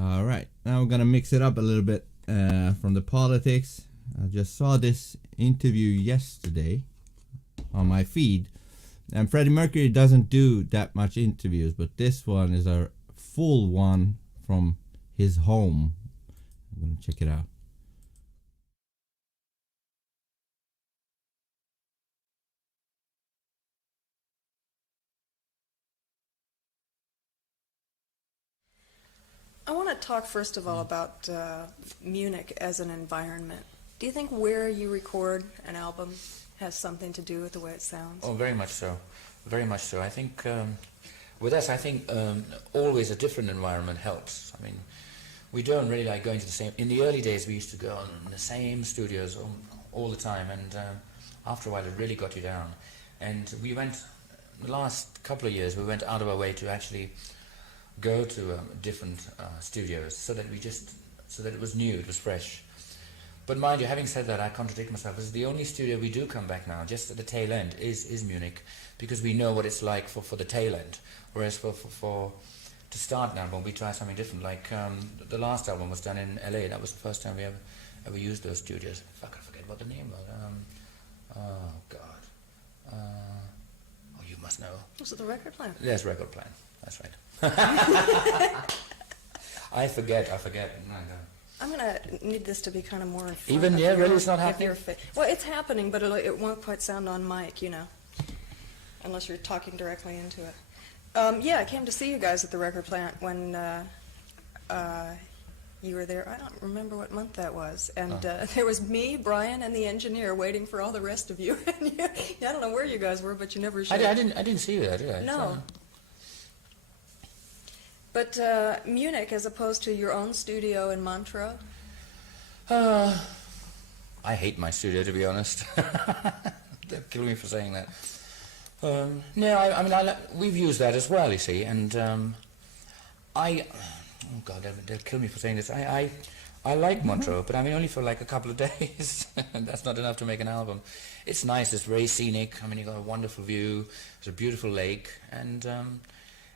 All right, now we're gonna mix it up a little bit from the politics. I just saw this interview yesterday on my feed, and Freddie Mercury doesn't do that much interviews, but this one is a full one from his home. I'm gonna check it out. I want to talk first of all about Munich as an environment. Do you think where you record an album has something to do with the way it sounds? Oh, very much so. Very much so. I think with us, I think always a different environment helps. I mean, we don't really like going to the same. In the early days, we used to go in the same studios all the time, and after a while, it really got you down. And we went, the last couple of years, we went out of our way to actually go to different studios so that it was new, it was fresh. But mind you, having said that, I contradict myself. This is the only studio we do come back now, just at the tail end, is Munich, because we know what it's like for the tail end. Whereas for to start an album, we try something different. Like the last album was done in LA. That was the first time we ever used those studios. Fuck, I forget what the name was. Oh God. Oh, you must know. Was it the record plant? Yes, record plan. That's right. I forget. No. I'm going to need this to be kind of more in front Even, of yeah, your- really, it's not of happening? your well, it's happening, but it won't quite sound on mic, unless you're talking directly into it. Yeah, I came to see you guys at the record plant when you were there. I don't remember what month that was. And there was me, Brian, and the engineer waiting for all the rest of you. And I don't know where you guys were, but you never showed. I didn't see you there, did I? No. But Munich, as opposed to your own studio in Montreux? I hate my studio, to be honest. They'll kill me for saying that. No, I mean, we've used that as well, you see, and oh God, they'll kill me for saying this. I like Montreux, but I mean only for like a couple of days. That's not enough to make an album. It's nice, it's very scenic. I mean, you got a wonderful view, there's a beautiful lake, and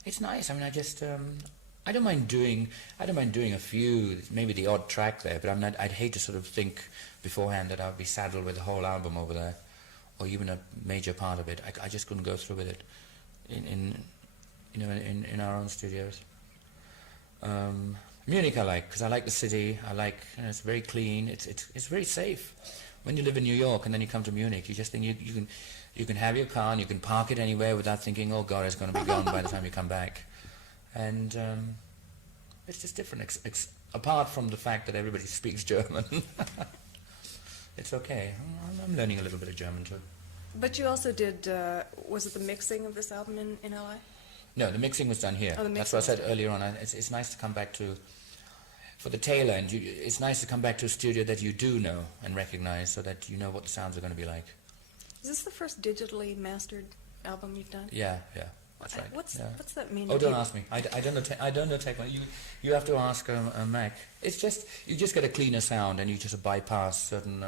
it's nice. I mean, I don't mind doing a few, maybe the odd track there, but I'd hate to sort of think beforehand that I would be saddled with the whole album over there, or even a major part of it. I just couldn't go through with it in our own studios. Munich I like, because I like the city. I like, it's very clean. It's very safe. When you live in New York and then you come to Munich, you just think you can have your car and you can park it anywhere without thinking, oh God, it's going to be gone by the time you come back. And it's just different, apart from the fact that everybody speaks German. It's okay. I'm learning a little bit of German too. But you also did, was it the mixing of this album in LA? No, the mixing was done here. Oh, that's what I said earlier on. It's nice to come back to, for the tail end, it's nice to come back to a studio that you do know and recognize, so that you know what the sounds are going to be like. Is this the first digitally mastered album you've done? Yeah, that's right. What's yeah. that mean? Oh, don't ask me. I don't know. I don't know technology. You have to ask a Mac. It's just you just get a cleaner sound, and you just bypass certain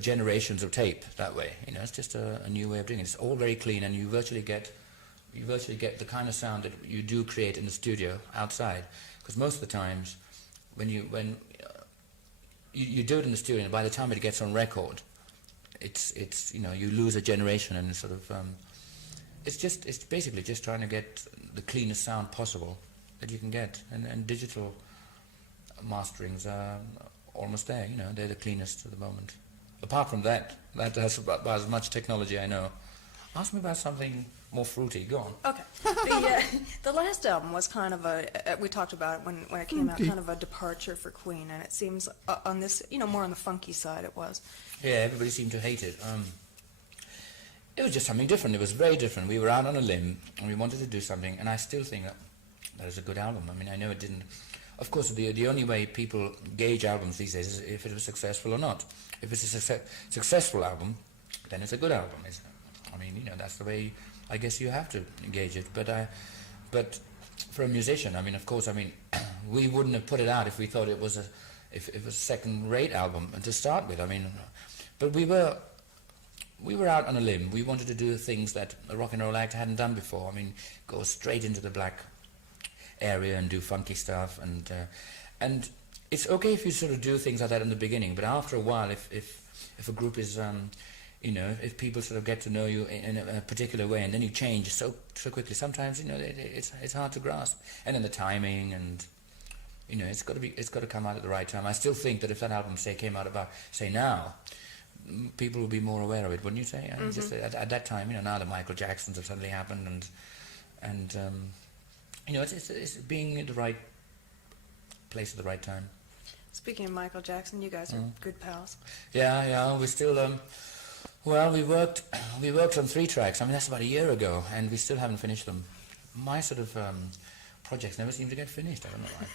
generations of tape that way. It's just a new way of doing it. It's all very clean, and you virtually get the kind of sound that you do create in the studio outside. Because most of the times, when you do it in the studio, and by the time it gets on record, it's you lose a generation, and it's sort of it's basically just trying to get the cleanest sound possible that you can get, and digital masterings are almost there. They're the cleanest at the moment. Apart from that has about as much technology I know. Ask me about something more fruity. Go on. Okay. The last album was kind of we talked about it when it came out, kind of a departure for Queen, and it seems on this, more on the funky side it was. Yeah, everybody seemed to hate it. It was just something different. It was very different. We were out on a limb, and we wanted to do something, and I still think that is a good album. I mean, I know it didn't... Of course, the only way people gauge albums these days is if it was successful or not. If it's a successful album, then it's a good album, isn't it? I mean, that's the way I guess you have to engage it. But for a musician, I mean, of course, I mean, we wouldn't have put it out if we thought it was a second-rate album to start with. I mean, but we were out on a limb. We wanted to do things that a rock and roll act hadn't done before. I mean, go straight into the black area and do funky stuff, and it's okay if you sort of do things like that in the beginning, but after a while, if a group is if people sort of get to know you in a particular way, and then you change so quickly, sometimes it's hard to grasp. And then the timing, and it's got to come out at the right time. I still think that if that album came out about now, people would be more aware of it, wouldn't you say? Just at that time, now the Michael Jacksons have suddenly happened, and it's being in the right place at the right time. Speaking of Michael Jackson, you guys are good pals. Yeah, we still. Well, we worked on 3 tracks. I mean, that's about a year ago, and we still haven't finished them. My sort of projects never seem to get finished. I don't know why.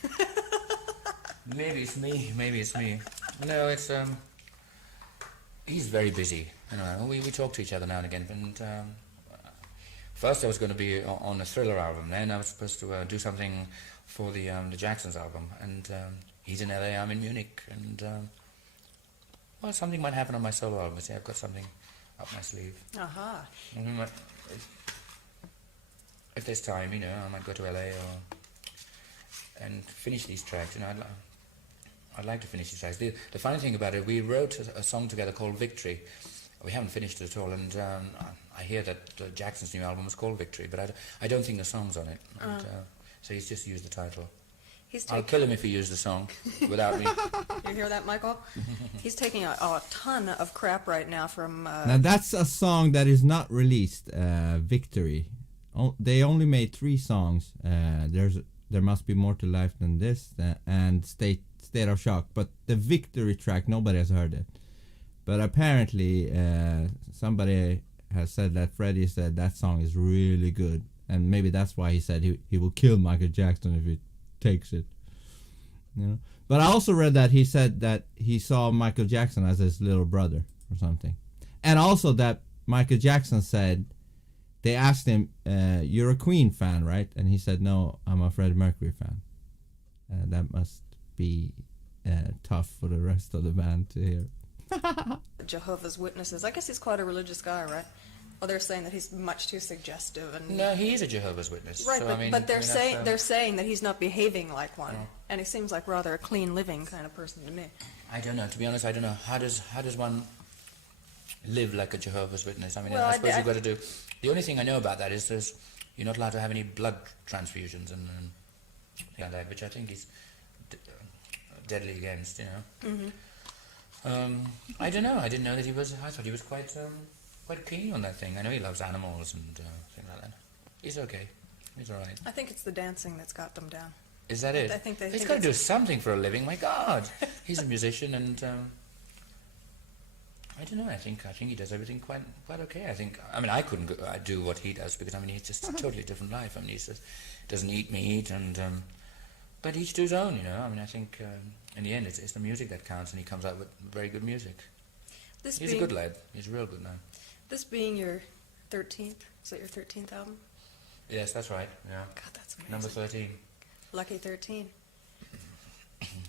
Maybe it's me. No, it's he's very busy. We talk to each other now and again. And first, I was going to be on a Thriller album. Then I was supposed to do something for the Jacksons album, and he's in LA. I'm in Munich, and. Well, something might happen on my solo album. See, I've got something up my sleeve. Aha. If there's time, I might go to LA and finish these tracks. I'd like to finish these tracks. The funny thing about it, we wrote a song together called Victory. We haven't finished it at all, and I hear that Jackson's new album was called Victory, but I don't think the song's on it. And, so he's just used the title. I'll kill him if he used the song without me. You hear that, Michael? He's taking a ton of crap right now from... Now that's a song that is not released, Victory. They only made 3 songs. There Must Be More to Life Than This and State of Shock. But the Victory track, nobody has heard it. But apparently somebody has said that Freddie said that song is really good. And maybe that's why he said he will kill Michael Jackson if he takes it, But I also read that he said that he saw Michael Jackson as his little brother or something, and also that Michael Jackson said they asked him, "You're a Queen fan, right?" And he said, "No, I'm a Freddie Mercury fan." That must be tough for the rest of the band to hear. Jehovah's Witnesses. I guess he's quite a religious guy, right? Well, they're saying that he's much too suggestive, and no, he is a Jehovah's Witness. Right, so, but they're saying that he's not behaving like one, and he seems like rather a clean living kind of person to me. I don't know. To be honest, I don't know. How does one live like a Jehovah's Witness? I mean, Well, I suppose you've got to do. The only thing I know about that is you're not allowed to have any blood transfusions and like that, which I think is deadly against. I don't know. I didn't know that he was. I thought he was quite keen on that thing. I know he loves animals and things like that. He's okay. He's all right. I think it's the dancing that's got them down. Is that it? I think he's got to do something for a living. My God, he's a musician, and I don't know. I think he does everything quite okay. I mean, I couldn't do what he does because he's just a totally different life. I mean, he just doesn't eat meat, and but each to his own. I mean, I think in the end, it's the music that counts, and he comes out with very good music. He's a good lad. He's a real good man. This being your 13th, is that your 13th album? Yes, that's right. Yeah. God, that's amazing. Number 13. Lucky 13.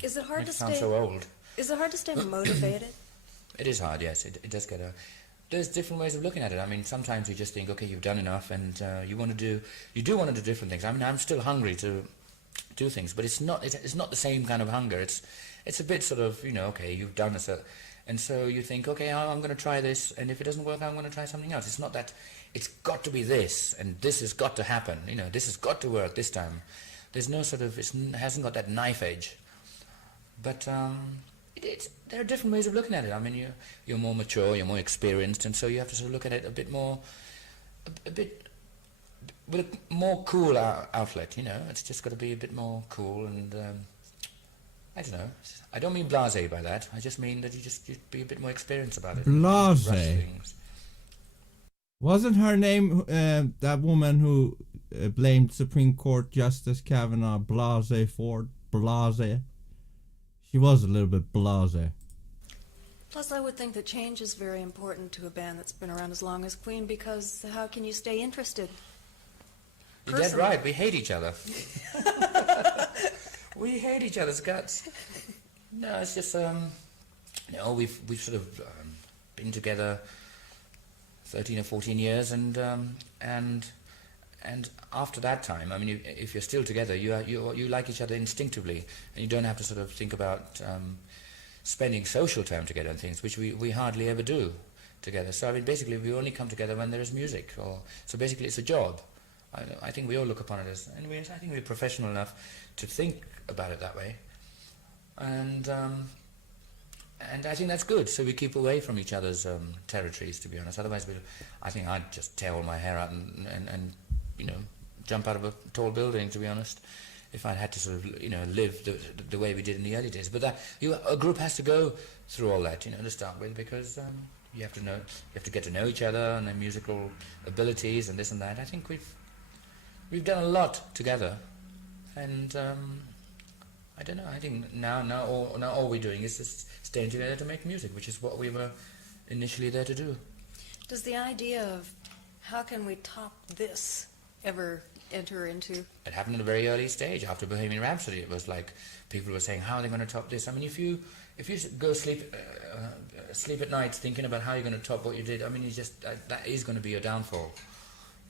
Is it hard to stay? Sounds so old. Is it hard to stay motivated? It is hard. Yes, it does get there's different ways of looking at it. I mean, sometimes you just think, okay, you've done enough, and you do want to do different things. I mean, I'm still hungry to do things, but it's not the same kind of hunger. It's a bit sort of, okay, you've done this. And so you think, okay, I'm going to try this, and if it doesn't work, I'm going to try something else. It's not that it's got to be this, and this has got to happen. This has got to work this time. There's no sort of, it hasn't got that knife edge. But there are different ways of looking at it. I mean, you're more mature, you're more experienced, and so you have to sort of look at it a bit more, with a more cool outlet. It's just got to be a bit more cool and. I don't know. I don't mean blasé by that. I just mean that you'd be a bit more experienced about it. Blasé. Wasn't her name that woman who blamed Supreme Court Justice Kavanaugh blasé Ford? Blasé. She was a little bit blasé. Plus, I would think that change is very important to a band that's been around as long as Queen, because how can you stay interested? You're dead right. We hate each other. We hate each other's guts. No, it's just we've sort of been together 13 or 14 years, and and after that time, I mean, if you're still together, you like each other instinctively, and you don't have to sort of think about spending social time together and things, which we hardly ever do together. So I mean, basically, we only come together when there is music, so basically it's a job. I think we all look upon it as, and I think we're professional enough to think about it that way, and I think that's good. So we keep away from each other's territories, to be honest. Otherwise, I think I'd just tear all my hair out and jump out of a tall building, to be honest, if I had to sort of live the way we did in the early days. But a group has to go through all that, to start with, because you have to get to know each other and their musical abilities and this and that. I think we've done a lot together, and I don't know. I think now all we're doing is just staying together to make music, which is what we were initially there to do. Does the idea of how can we top this ever enter into? It happened at a very early stage after Bohemian Rhapsody. It was like people were saying, how are they going to top this? I mean, if you go sleep at night thinking about how you're going to top what you did, I mean, that is going to be your downfall.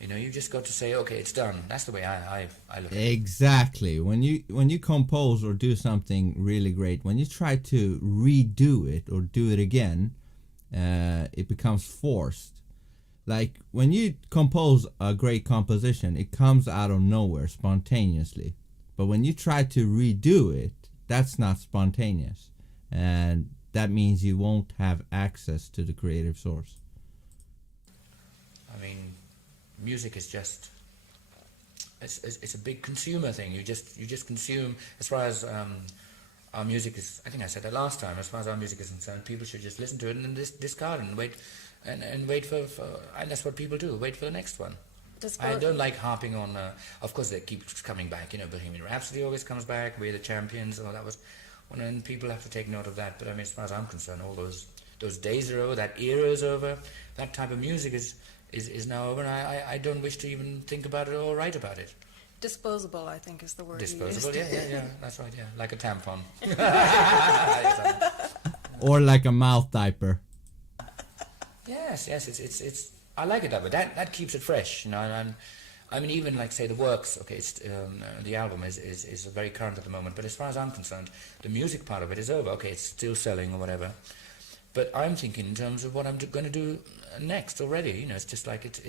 You just got to say, okay, it's done. That's the way I look at it. Exactly. When you compose or do something really great, when you try to redo it or do it again, it becomes forced. Like when you compose a great composition, it comes out of nowhere spontaneously. But when you try to redo it, that's not spontaneous. And that means you won't have access to the creative source. I mean, music is just it's a big consumer thing. You just consume. As far as our music is, I think I said that last time, as far as our music is concerned, people should just listen to it and discard it and wait and wait for and that's what people do, wait for the next one. I don't like harping on of course it keeps coming back, Bohemian Rhapsody always comes back, We're the Champions, that was and people have to take note of that. But I mean, as far as I'm concerned, all those days are over, that era is over, that type of music is now over, and I don't wish to even think about it or write about it. Disposable, I think, is the word. Disposable, yeah, that's right, yeah, like a tampon. Or like a mouth diaper. Yes, it's. I like it that way. That keeps it fresh, And I mean, even like say the works. Okay, it's the album is very current at the moment. But as far as I'm concerned, the music part of it is over. Okay, it's still selling or whatever. But I'm thinking in terms of what I'm going to do next already. It's just like it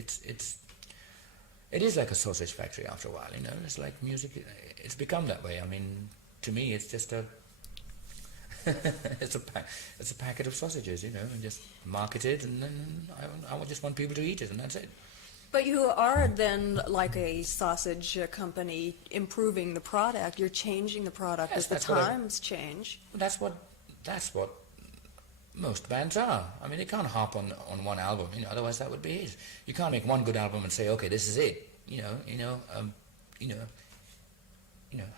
is like a sausage factory after a while. It's like music. It's become that way. I mean, to me, it's just a it's a packet of sausages, and just marketed, and then I just want people to eat it, and that's it. But you are then like a sausage company improving the product. You're changing the product as the times change. That's what most bands are. I mean, they can't harp on one album, otherwise that would be it. You can't make one good album and say, okay, this is it.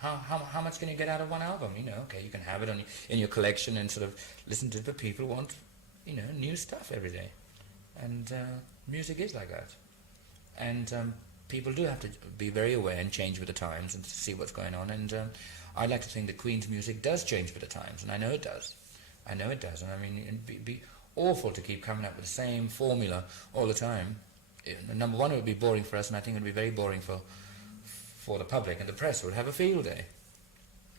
How much can you get out of one album? Okay, you can have it in your collection and sort of listen to it, but people want, new stuff every day. And music is like that. And people do have to be very aware and change with the times and see what's going on. And I like to think that Queen's music does change with the times, and I know it does. And I mean, it'd be awful to keep coming up with the same formula all the time. Number one, it would be boring for us, and I think it would be very boring for the public, and the press would have a field day.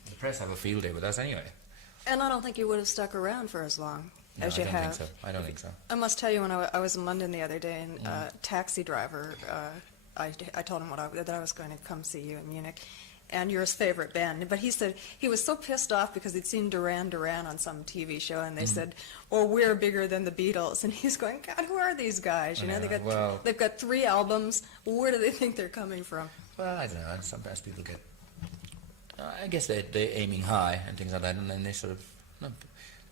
The press have a field day with us anyway. And I don't think you would have stuck around for as long as you have. I don't think so. I must tell you, when I was in London the other day, and a taxi driver, I told him that I was going to come see you in Munich, and you're his favorite band. But he said he was so pissed off because he'd seen Duran Duran on some TV show, and they said, well, we're bigger than the Beatles. And he's going, God, who are these guys? They've got 3 albums. Where do they think they're coming from? Well, I don't know. Sometimes people get... I guess they're aiming high and things like that, and then they sort of...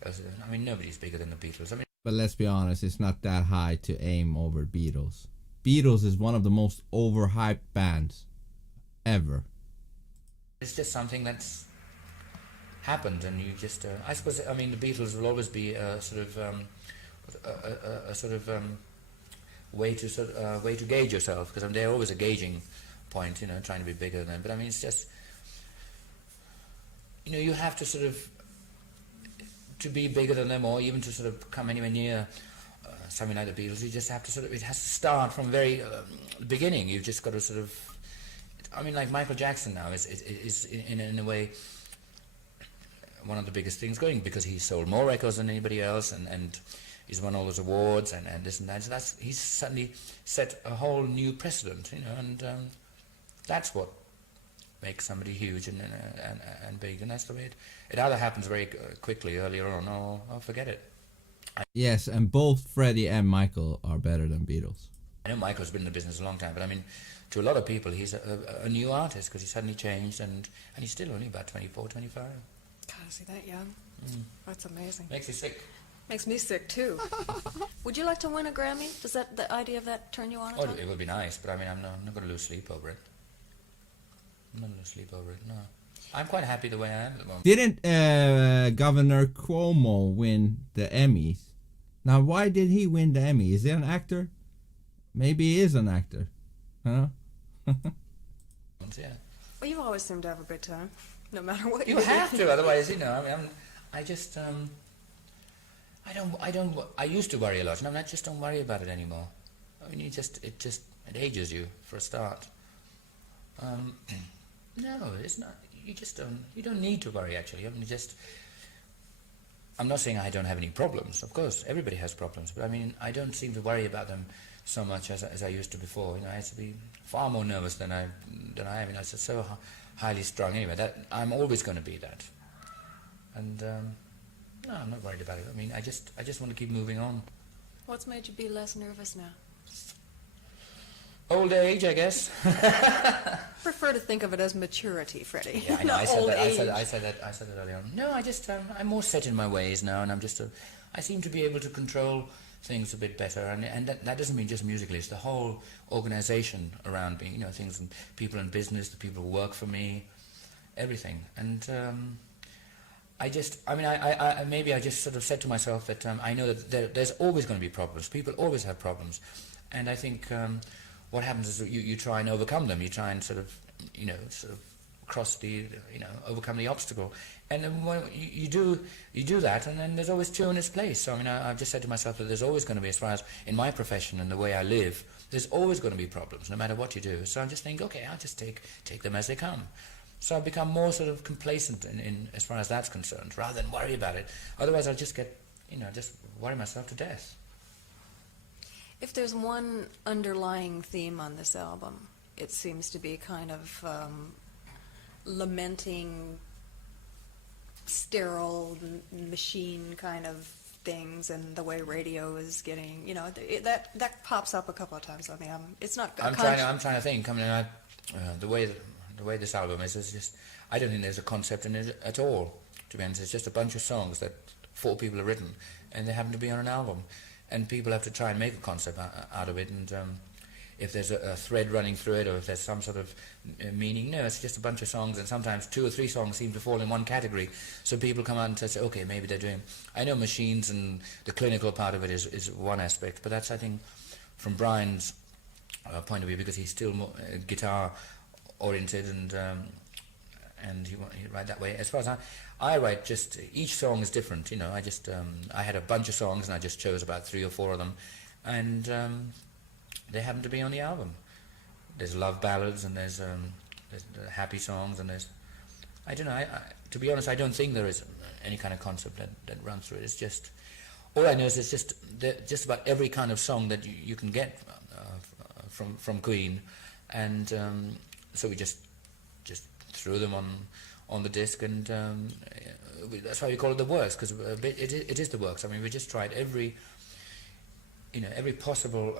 I mean, nobody's bigger than the Beatles. I mean, but let's be honest, it's not that high to aim over Beatles. Beatles is one of the most overhyped bands ever. It's just something that's happened, and you just... I suppose, I mean, the Beatles will always be a sort of way to gauge yourself, because they're always a gauging point, trying to be bigger than them. But I mean, it's just... you have to sort of... to be bigger than them, or even to sort of come anywhere near something like the Beatles, you just have to sort of, it has to start from very beginning. You've just got to sort of, I mean, like Michael Jackson now is in a way one of the biggest things going, because he sold more records than anybody else, and he's won all those awards and this and that. So he's suddenly set a whole new precedent, and that's what makes somebody huge and big, and that's the way it either happens very quickly earlier on, or forget it. Yes, and both Freddie and Michael are better than Beatles. I know Michael's been in the business a long time, but I mean, to a lot of people, he's a new artist because he suddenly changed, and he's still only about 24, 25. God, is he that young? That's amazing. Makes you sick. Makes me sick too. Would you like to win a Grammy? Does the idea of that turn you on? Oh, it would be nice, but I mean, I'm not going to lose sleep over it. I'm not going to lose sleep over it, no. I'm quite happy the way I am at the moment. Didn't Governor Cuomo win the Emmys? Now, why did he win the Emmy? Is he an actor? Maybe he is an actor. Huh? Yeah. Well, you always seem to have a good time, no matter what You do. have to, otherwise, I mean, I used to worry a lot, and I just don't worry about it anymore. I mean, it ages you, for a start. No, it's not. You don't need to worry, actually. I mean, I'm not saying I don't have any problems. Of course, everybody has problems, but I mean, I don't seem to worry about them so much as I used to before. I used to be far more nervous than I am. I was just so highly strung. Anyway, that I'm always going to be that. And no, I'm not worried about it. I mean, I just want to keep moving on. What's made you be less nervous now? Old age, I guess. Prefer to think of it as maturity, Freddie. Yeah, I know. Not old age. I said that earlier on. No, I'm more set in my ways now, and I seem to be able to control things a bit better, and that doesn't mean just musically. It's the whole organization around me. Things and people in business, the people who work for me, everything. And maybe I just sort of said to myself that I know that there's always going to be problems. People always have problems, and I think. What happens is that you try and overcome them. You try and sort of cross overcome the obstacle. And then when you do that, and then there's always two in its place. So I mean, I've just said to myself that there's always going to be, as far as in my profession and the way I live, there's always going to be problems, no matter what you do. So I just think, okay, I'll just take them as they come. So I've become more sort of complacent in as far as that's concerned, rather than worry about it. Otherwise, I'll just get, just worry myself to death. If there's one underlying theme on this album, it seems to be kind of lamenting sterile machine kind of things, and the way radio is getting, that pops up a couple of times on the album. It's not. I'm trying to think. I mean, the way this album is just. I don't think there's a concept in it at all. To be honest, it's just a bunch of songs that 4 people have written, and they happen to be on an album. And people have to try and make a concept out of it, and if there's a thread running through it, or if there's some sort of meaning, no, it's just a bunch of songs, and sometimes 2 or 3 songs seem to fall in one category, so people come out and say, okay, maybe they're doing... I know machines and the clinical part of it is one aspect, but that's, I think, from Brian's point of view, because he's still more guitar-oriented, and he write that way. As far as I write, just each song is different. I had a bunch of songs, and I just chose about 3 or 4 of them, and they happen to be on the album. There's love ballads, and there's happy songs, and there's I don't know. To be honest, I don't think there is any kind of concept that runs through it. It's just all I know is it's just about every kind of song that you can get from Queen, and so we just threw them on the disc, and that's why we call it the works, because it is the works. I mean, we just tried every possible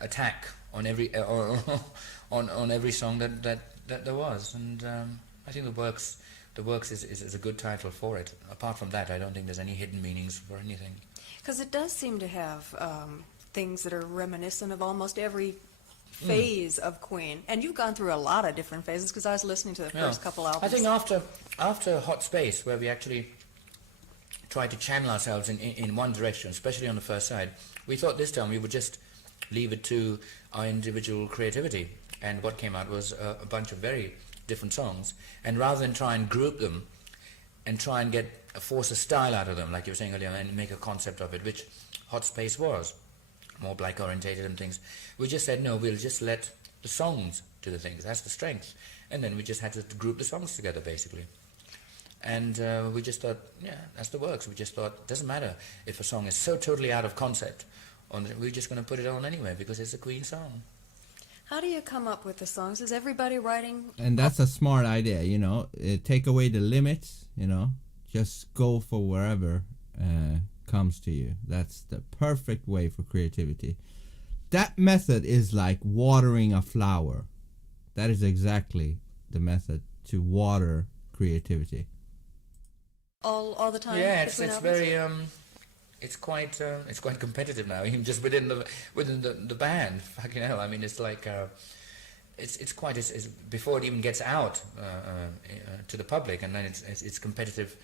attack on every on every song that there was, and I think the works is a good title for it. Apart from that, I don't think there's any hidden meanings for anything. Because it does seem to have things that are reminiscent of almost every phase of Queen, and you've gone through a lot of different phases, because I was listening to the first couple albums. I think after Hot Space, where we actually tried to channel ourselves in one direction, especially on the first side, we thought this time we would just leave it to our individual creativity, and what came out was a bunch of very different songs, and rather than try and group them and try and force a style out of them, like you were saying earlier, and make a concept of it, which Hot Space was, more black orientated and things. We just said, no, we'll just let the songs do the things. That's the strength. And then we just had to group the songs together, basically. And we just thought, yeah, that's the works. We just thought, it doesn't matter if a song is so totally out of concept, we're just going to put it on anyway because it's a Queen song. How do you come up with the songs? Is everybody writing? And that's a smart idea, you know. Take away the limits, you know. Just go for wherever comes to you. That's the perfect way for creativity. That method is like watering a flower. That is exactly the method to water creativity. All the time? Yeah, it's very it's quite competitive now, even just within the band. Fucking hell! I mean, it's like it's before it even gets out to the public, and then it's competitive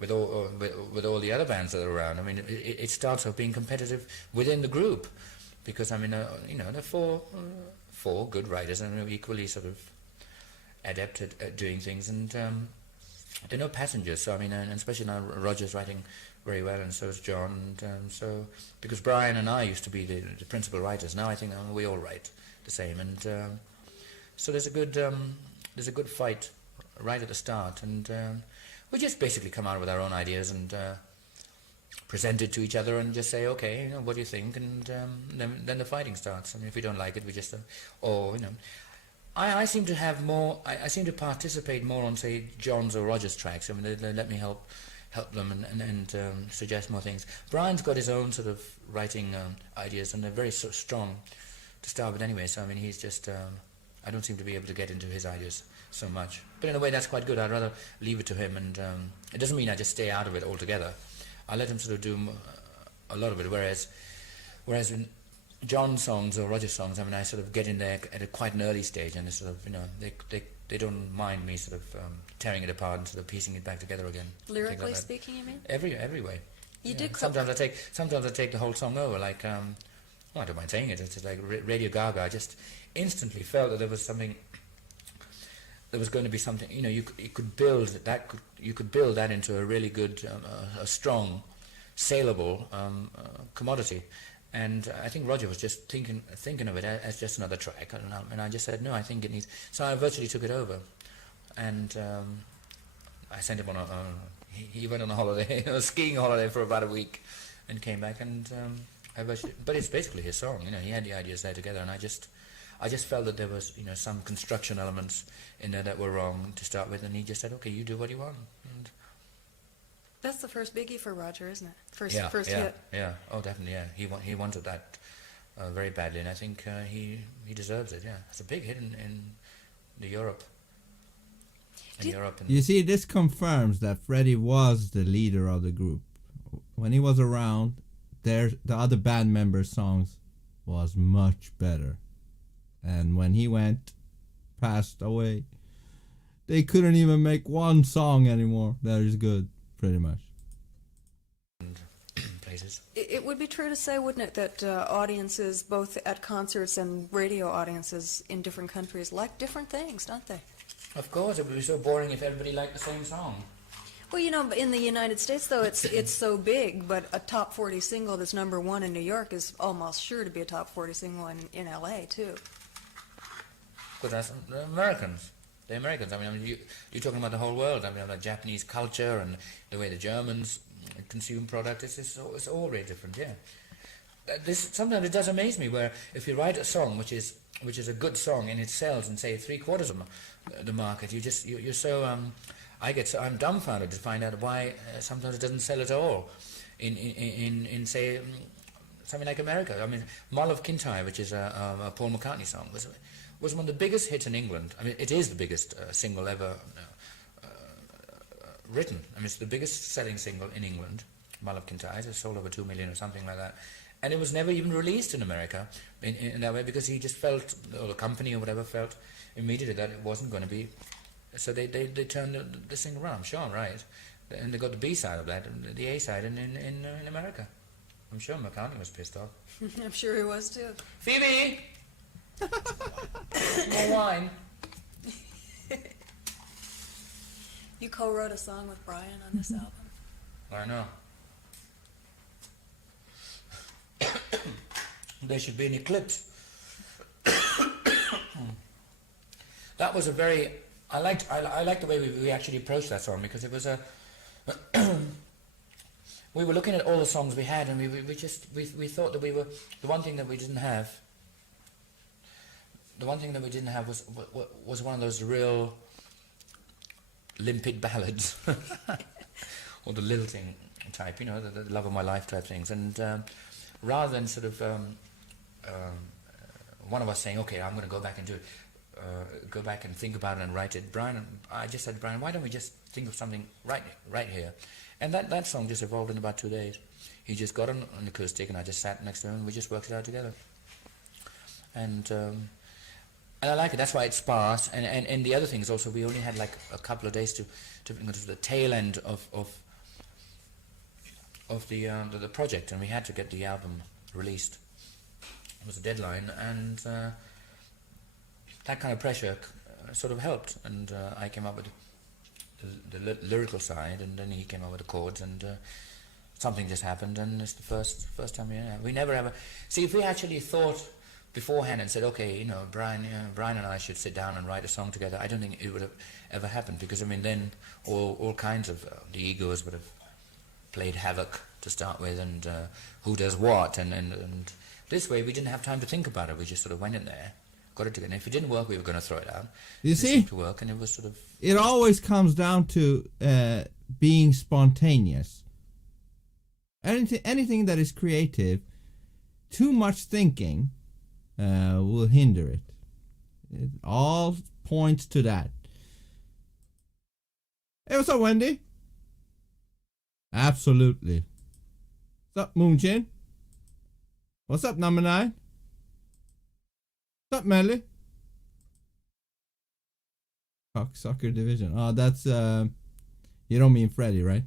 with all the other bands that are around. I mean, it starts off being competitive within the group, because I mean, you know, there are four good writers and they're equally sort of adept at doing things, and there are no passengers. So I mean, and especially now Roger's writing very well, and so is John. And so because Brian and I used to be the principal writers, now I think we all write the same, and so there's a good fight right at the start, and we just basically come out with our own ideas and present it to each other and just say, okay, you know, what do you think? And then the fighting starts. I mean, if we don't like it, we just or you know. I seem to have more. I seem to participate more on, say, John's or Roger's tracks. I mean, they let me help them and suggest more things. Brian's got his own sort of writing ideas, and they're very sort of strong to start with anyway. So I mean, he's just. I don't seem to be able to get into his ideas so much. But in a way, that's quite good. I'd rather leave it to him, and it doesn't mean I just stay out of it altogether. I let him sort of do a lot of it. Whereas in John's songs or Roger's songs, I mean, I sort of get in there at quite an early stage, and they sort of, you know, they don't mind me sort of tearing it apart and sort of piecing it back together again. Lyrically speaking, you mean? Every way. You did. Sometimes I take the whole song over, like well, I don't mind saying it. It's like Radio Gaga. I just instantly felt that there was something. There was going to be something. You know, you could build that. You could build that into a really good, a strong, saleable commodity. And I think Roger was just thinking of it as just another track, I don't know. And I just said, no, I think it needs. So I virtually took it over, and I sent him on he went on a holiday, a skiing holiday for about a week, and came back, and but it's basically his song. You know, he had the ideas there together, and I just felt that there was, you know, some construction elements in there that were wrong to start with, and he just said, okay, you do what you want. And that's the first biggie for Roger, isn't it? First hit. Yeah. Oh, definitely. Yeah, he wanted that very badly, and I think he deserves it. Yeah, it's a big hit in Europe. You see, this confirms that Freddie was the leader of the group. When he was around, the other band members' songs was much better, and when he passed away, they couldn't even make one song anymore that is good. Pretty much. Places. It would be true to say, wouldn't it, that audiences, both at concerts and radio audiences in different countries, like different things, don't they? Of course, it would be so boring if everybody liked the same song. Well, you know, in the United States, though, it's so big, but a top 40 single that's #1 in New York is almost sure to be a top 40 single in L.A., too. But that's the Americans. The Americans. I mean, you're talking about the whole world. I mean, the Japanese culture and the way the Germans consume product. It's all very different. Yeah. Sometimes it does amaze me where if you write a song which is a good song and it sells in, say, 3/4 of the market, you're so I'm dumbfounded to find out why sometimes it doesn't sell at all in say something like America. I mean, Mull of Kintyre, which is a Paul McCartney song, was one of the biggest hits in England. I mean, it is the biggest single ever written. I mean, it's the biggest selling single in England. Mull of Kintyre, it sold over 2 million or something like that. And it was never even released in America in that way, because he just felt, or the company or whatever felt immediately that it wasn't going to be. So they turned the thing around. I'm sure I'm right. And they got the B side of that, and the A side in America. I'm sure McCartney was pissed off. I'm sure he was too. Phoebe! More wine. You co-wrote a song with Brian on this album. I know. there should be an eclipse. That was a very... I liked the way we actually approached that song, because it was a... we were looking at all the songs we had, and we thought that we were... The one thing that we didn't have was one of those real limpid ballads, or the lilting type, you know, the love of my life type things. And rather than sort of one of us saying, okay, I'm going to go back and do it, go back and think about it and write it, I just said, Brian, why don't we just think of something right here? And that song just evolved in about 2 days. He just got on an acoustic, and I just sat next to him, and we just worked it out together. And I like it. That's why it's sparse. And the other thing is also, we only had like a couple of days to go to the tail end of the project, and we had to get the album released. It was a deadline, and that kind of pressure sort of helped. And I came up with the lyrical side, and then he came up with the chords, and something just happened, and it's the first time we never ever... See, if we actually thought beforehand and said, okay, you know, Brian and I should sit down and write a song together, I don't think it would have ever happened, because I mean, then all kinds of the egos would have played havoc to start with, and who does what, and this way we didn't have time to think about it. We just sort of went in there, got it together. And if it didn't work, we were going to throw it out. You see, it seemed to work, and it was sort of... It always comes down to being spontaneous. Anything that is creative, too much thinking will hinder it. It all points to that. Hey, what's up, Wendy? Absolutely. What's up, Moonchen? What's up, number 9? What's up, Melly? Cocksucker division. Oh, that's you don't mean Freddie, right?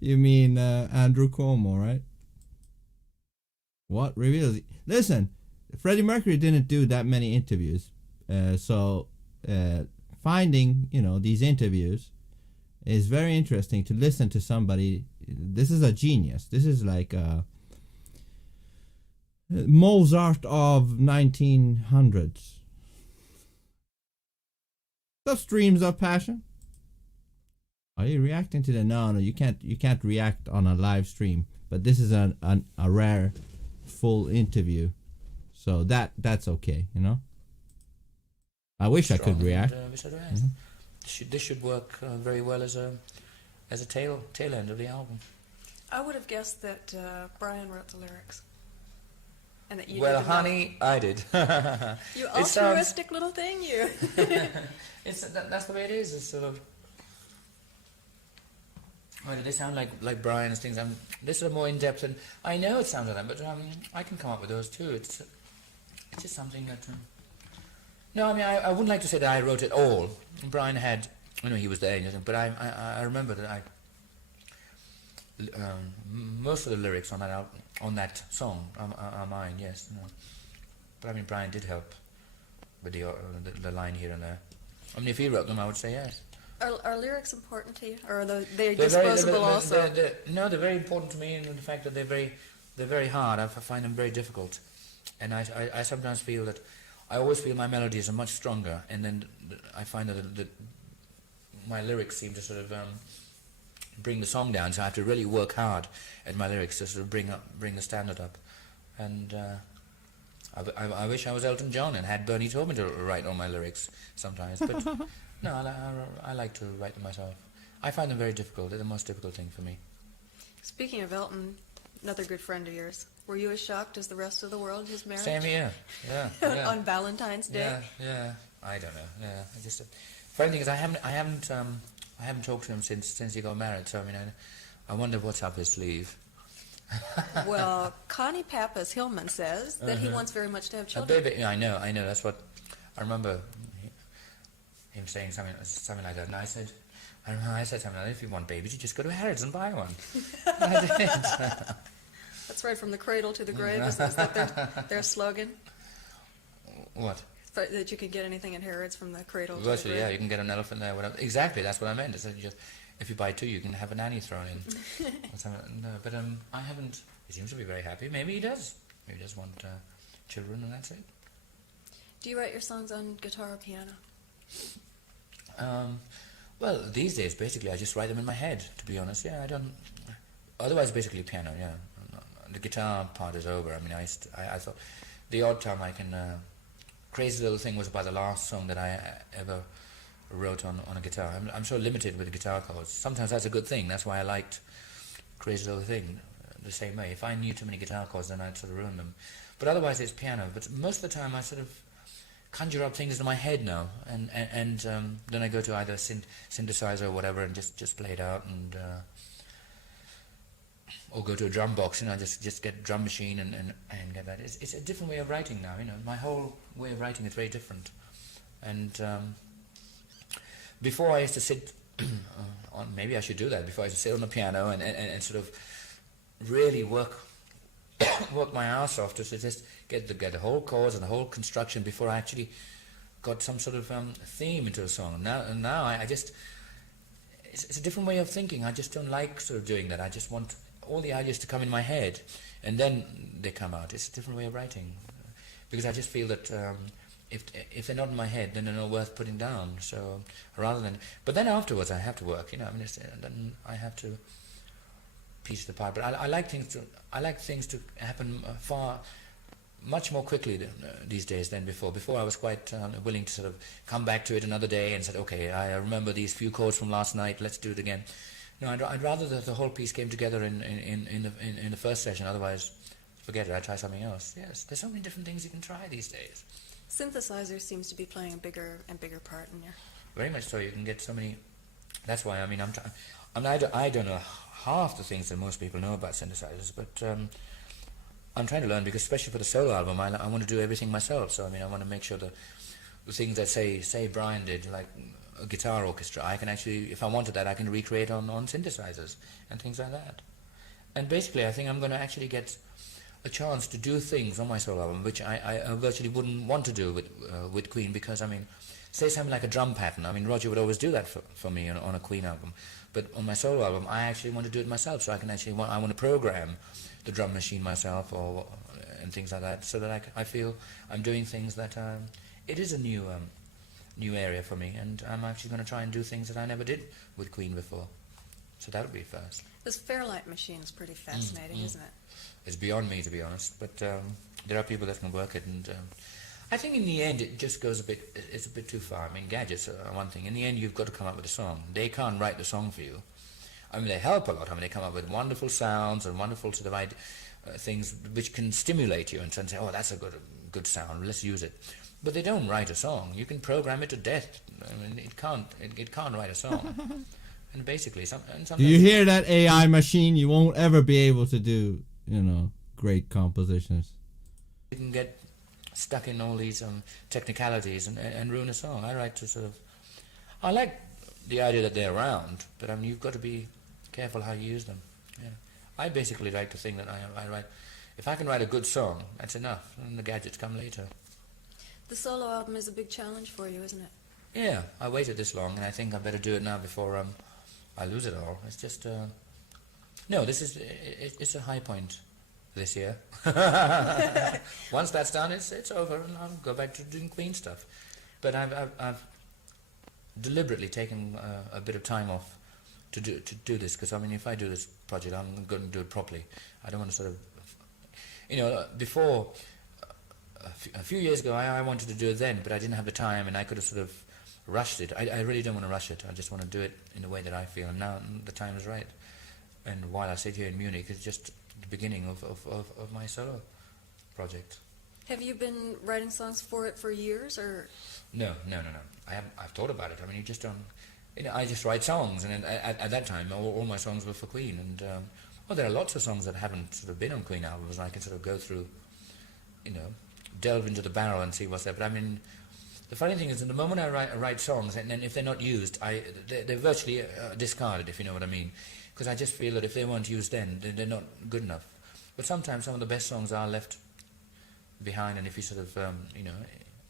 You mean Andrew Cuomo, right? What reveals? Listen, Freddie Mercury didn't do that many interviews, so finding these interviews is very interesting to listen to somebody. This is a genius. This is like Mozart of 1900s. Stuff streams of passion. Are you reacting to the? No, you can't react on a live stream. But this is a rare full interview, so that's okay. I wish I could react. This should work very well as a tail end of the album. I would have guessed that Brian wrote the lyrics. And that you Well, did honey, I did. You altruistic little thing, you. That's the way it is. It's sort of... they sound like Brian's things. This is more in-depth, and I know it sounds like that, but I can come up with those too. It's just something that... No, I mean, I wouldn't like to say that I wrote it all. Brian had... he was there, but I remember that most of the lyrics on that on that song are mine, yes. But I mean, Brian did help with the line here and there. I mean, if he wrote them, I would say yes. Are lyrics important to you, or are they disposable also? No, they're very important to me in the fact that they're very hard. I find them very difficult, and I sometimes feel that I always feel my melodies are much stronger, and then I find that my lyrics seem to sort of bring the song down. So I have to really work hard at my lyrics to sort of bring the standard up, and. I wish I was Elton John and had Bernie Taupin to write all my lyrics sometimes, but no, I like to write them myself. I find them very difficult. They're the most difficult thing for me. Speaking of Elton, another good friend of yours, were you as shocked as the rest of the world his marriage? Same here. Yeah. On Valentine's Day. Yeah. I don't know. Yeah. Funny thing is, I haven't talked to him since he got married. So I mean, I wonder what's up his sleeve. Well, Connie Pappas Hillman says that he wants very much to have children. Baby, I know. That's what I remember. Him saying something like that, and I said something like, if you want babies, you just go to Harrods and buy one. I did. That's right, from the cradle to the grave. Is that their slogan? What? But that you can get anything in Harrods from the cradle to the Virtually, grave. yeah, you can get an elephant there. Whatever. Exactly, that's what I meant. It's just, if you buy two, you can have a nanny thrown in. Or something. No, but I haven't. He seems to be very happy. Maybe he does. Maybe he just want children, and that's it. Do you write your songs on guitar or piano? Well, these days, basically, I just write them in my head, to be honest. Yeah, I don't... Otherwise, basically piano, yeah. The guitar part is over. I mean, I thought the odd time I can... Crazy Little Thing was about the last song that I ever wrote on a guitar. I'm so limited with the guitar chords. Sometimes that's a good thing. That's why I liked Crazy Little Thing the same way. If I knew too many guitar chords, then I'd sort of ruin them. But otherwise, it's piano. But most of the time, I sort of conjure up things in my head now, and then I go to either synthesizer or whatever and just play it out, and or go to a drum box, just get a drum machine and get that. It's a different way of writing now, my whole way of writing is very different. And before I used to sit on, maybe I should do that, before I used to sit on the piano and sort of really work my ass off to just get the whole chords and the whole construction before I actually got some sort of theme into a song. Now I just, it's a different way of thinking. I just don't like sort of doing that. I just want all the ideas to come in my head, and then they come out. It's a different way of writing, because I just feel that if they're not in my head, then they're not worth putting down. So rather than, but then afterwards I have to work. Then I have to piece it apart. But I like things to happen much more quickly these days than before. Before I was quite willing to sort of come back to it another day and said, okay, I remember these few chords from last night. Let's do it again. No, I'd rather that the whole piece came together in the first session. Otherwise, forget it. I try something else. Yes, there's so many different things you can try these days. Synthesizer seems to be playing a bigger and bigger part in your... Very much so. You can get so many. That's why I don't know half the things that most people know about synthesizers, but I'm trying to learn, because especially for the solo album, I want to do everything myself. So I want to make sure that the things that say Brian did, like a guitar orchestra, I can actually, if I wanted that, I can recreate on synthesizers and things like that. And basically, I think I'm going to actually get a chance to do things on my solo album which I virtually wouldn't want to do with Queen, because say something like a drum pattern. Roger would always do that for me on a Queen album, but on my solo album, I actually want to do it myself. So I want to program the drum machine myself, and things like that, so that I feel I'm doing things that it is a new area for me, and I'm actually going to try and do things that I never did with Queen before. So that would be first. This Fairlight machine is pretty fascinating, isn't it? It's beyond me, to be honest, but there are people that can work it, and I think in the end it just goes it's a bit too far. Gadgets are one thing. In the end, you've got to come up with a song. They can't write the song for you. They help a lot. They come up with wonderful sounds and wonderful sort of things which can stimulate you and say, oh, that's a good sound, let's use it. But they don't write a song. You can program it to death. It can't write a song. And basically, sometimes... Do you hear that, AI machine? You won't ever be able to do, great compositions. You can get stuck in all these technicalities and ruin a song. I like the idea that they're around, but you've got to be careful how you use them. Yeah. I basically like to think that I write... If I can write a good song, that's enough, and the gadgets come later. The solo album is a big challenge for you, isn't it? Yeah, I waited this long, and I think I better do it now before I lose it all. It's just... No, it's a high point this year. Once that's done, it's over, and I'll go back to doing Queen stuff. But I've deliberately taken a bit of time off to do this, because if I do this project, I'm going to do it properly. I don't want to sort of... before... A few years ago, I wanted to do it then, but I didn't have the time, and I could have sort of rushed it. I really don't want to rush it. I just want to do it in the way that I feel, and now the time is right. And while I sit here in Munich, it's just the beginning of my solo project. Have you been writing songs for it for years, or...? No. I've thought about it. You just don't... I just write songs, and at that time, all my songs were for Queen, and... there are lots of songs that haven't sort of been on Queen albums, and I can sort of go through, delve into the barrel and see what's there. But the funny thing is, in the moment I write songs, and then if they're not used, they're virtually discarded, if you know what I mean. Because I just feel that if they weren't used then, they're not good enough. But sometimes some of the best songs are left behind, and if you sort of,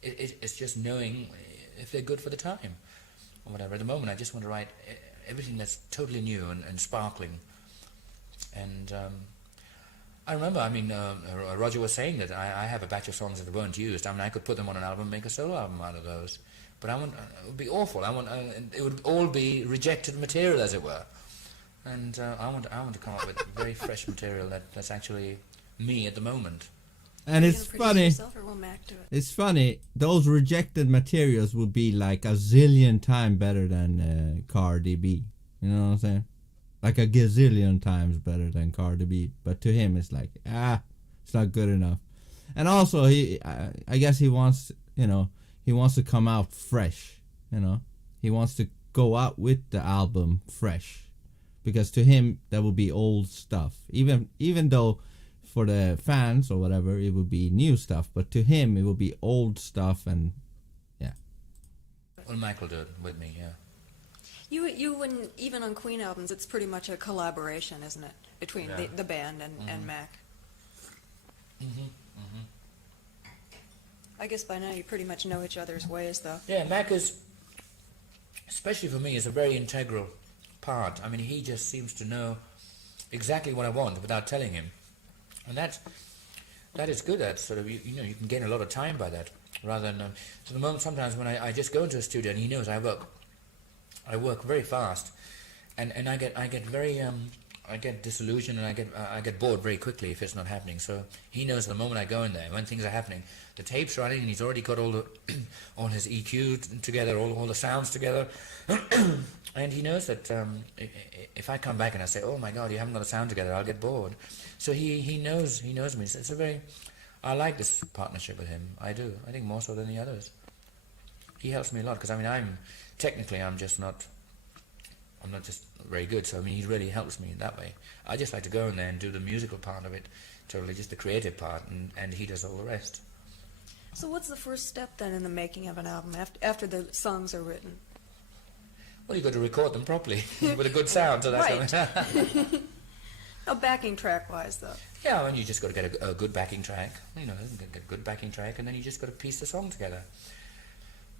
it's just knowing if they're good for the time or whatever. At the moment, I just want to write everything that's totally new and sparkling. And I remember, I mean, Roger was saying that I have a batch of songs that weren't used. I mean, I could put them on an album and make a solo album out of those. But I want, it would be awful. I want, it would all be rejected material, as it were. And I want to come up with very fresh material that's actually me at the moment. And it's funny. Yourself, or will Mac do it? It's funny. Those rejected materials would be like a zillion times better than Cardi B. You know what I'm saying? Like a gazillion times better than Cardi B. But to him, it's like, it's not good enough. And also, I guess he wants, he wants to come out fresh. He wants to go out with the album fresh, because to him that would be old stuff. Even though for the fans or whatever it would be new stuff, but to him it would be old stuff. And yeah. Well, Michael did with me, yeah. You wouldn't, even on Queen albums, it's pretty much a collaboration, isn't it, between the band and Mac? I guess by now you pretty much know each other's ways, though. Yeah, Mac is, especially for me, is a very integral part. I mean, he just seems to know exactly what I want without telling him, and that is good. That sort of you can gain a lot of time by that, rather than so the moment sometimes when I just go into a studio and he knows I work very fast, and I get very I get disillusioned, and I get bored very quickly if it's not happening. So he knows the moment I go in there, when things are happening, the tape's running, and he's already got all his EQ together, all the sounds together, and he knows that if I come back and I say, "Oh my God, you haven't got a sound together," I'll get bored. So he knows me. So it's a very, I like this partnership with him. I do. I think more so than the others. He helps me a lot, because I mean I'm not just very good, so I mean he really helps me in that way. I just like to go in there and do the musical part of it, totally just the creative part, and he does all the rest. So what's the first step then in the making of an album after the songs are written? Well, you've got to record them properly with a good sound, so that's right. Now, backing track wise though. Yeah, and you just got to get a good backing track, get a good backing track, and then you just got to piece the song together.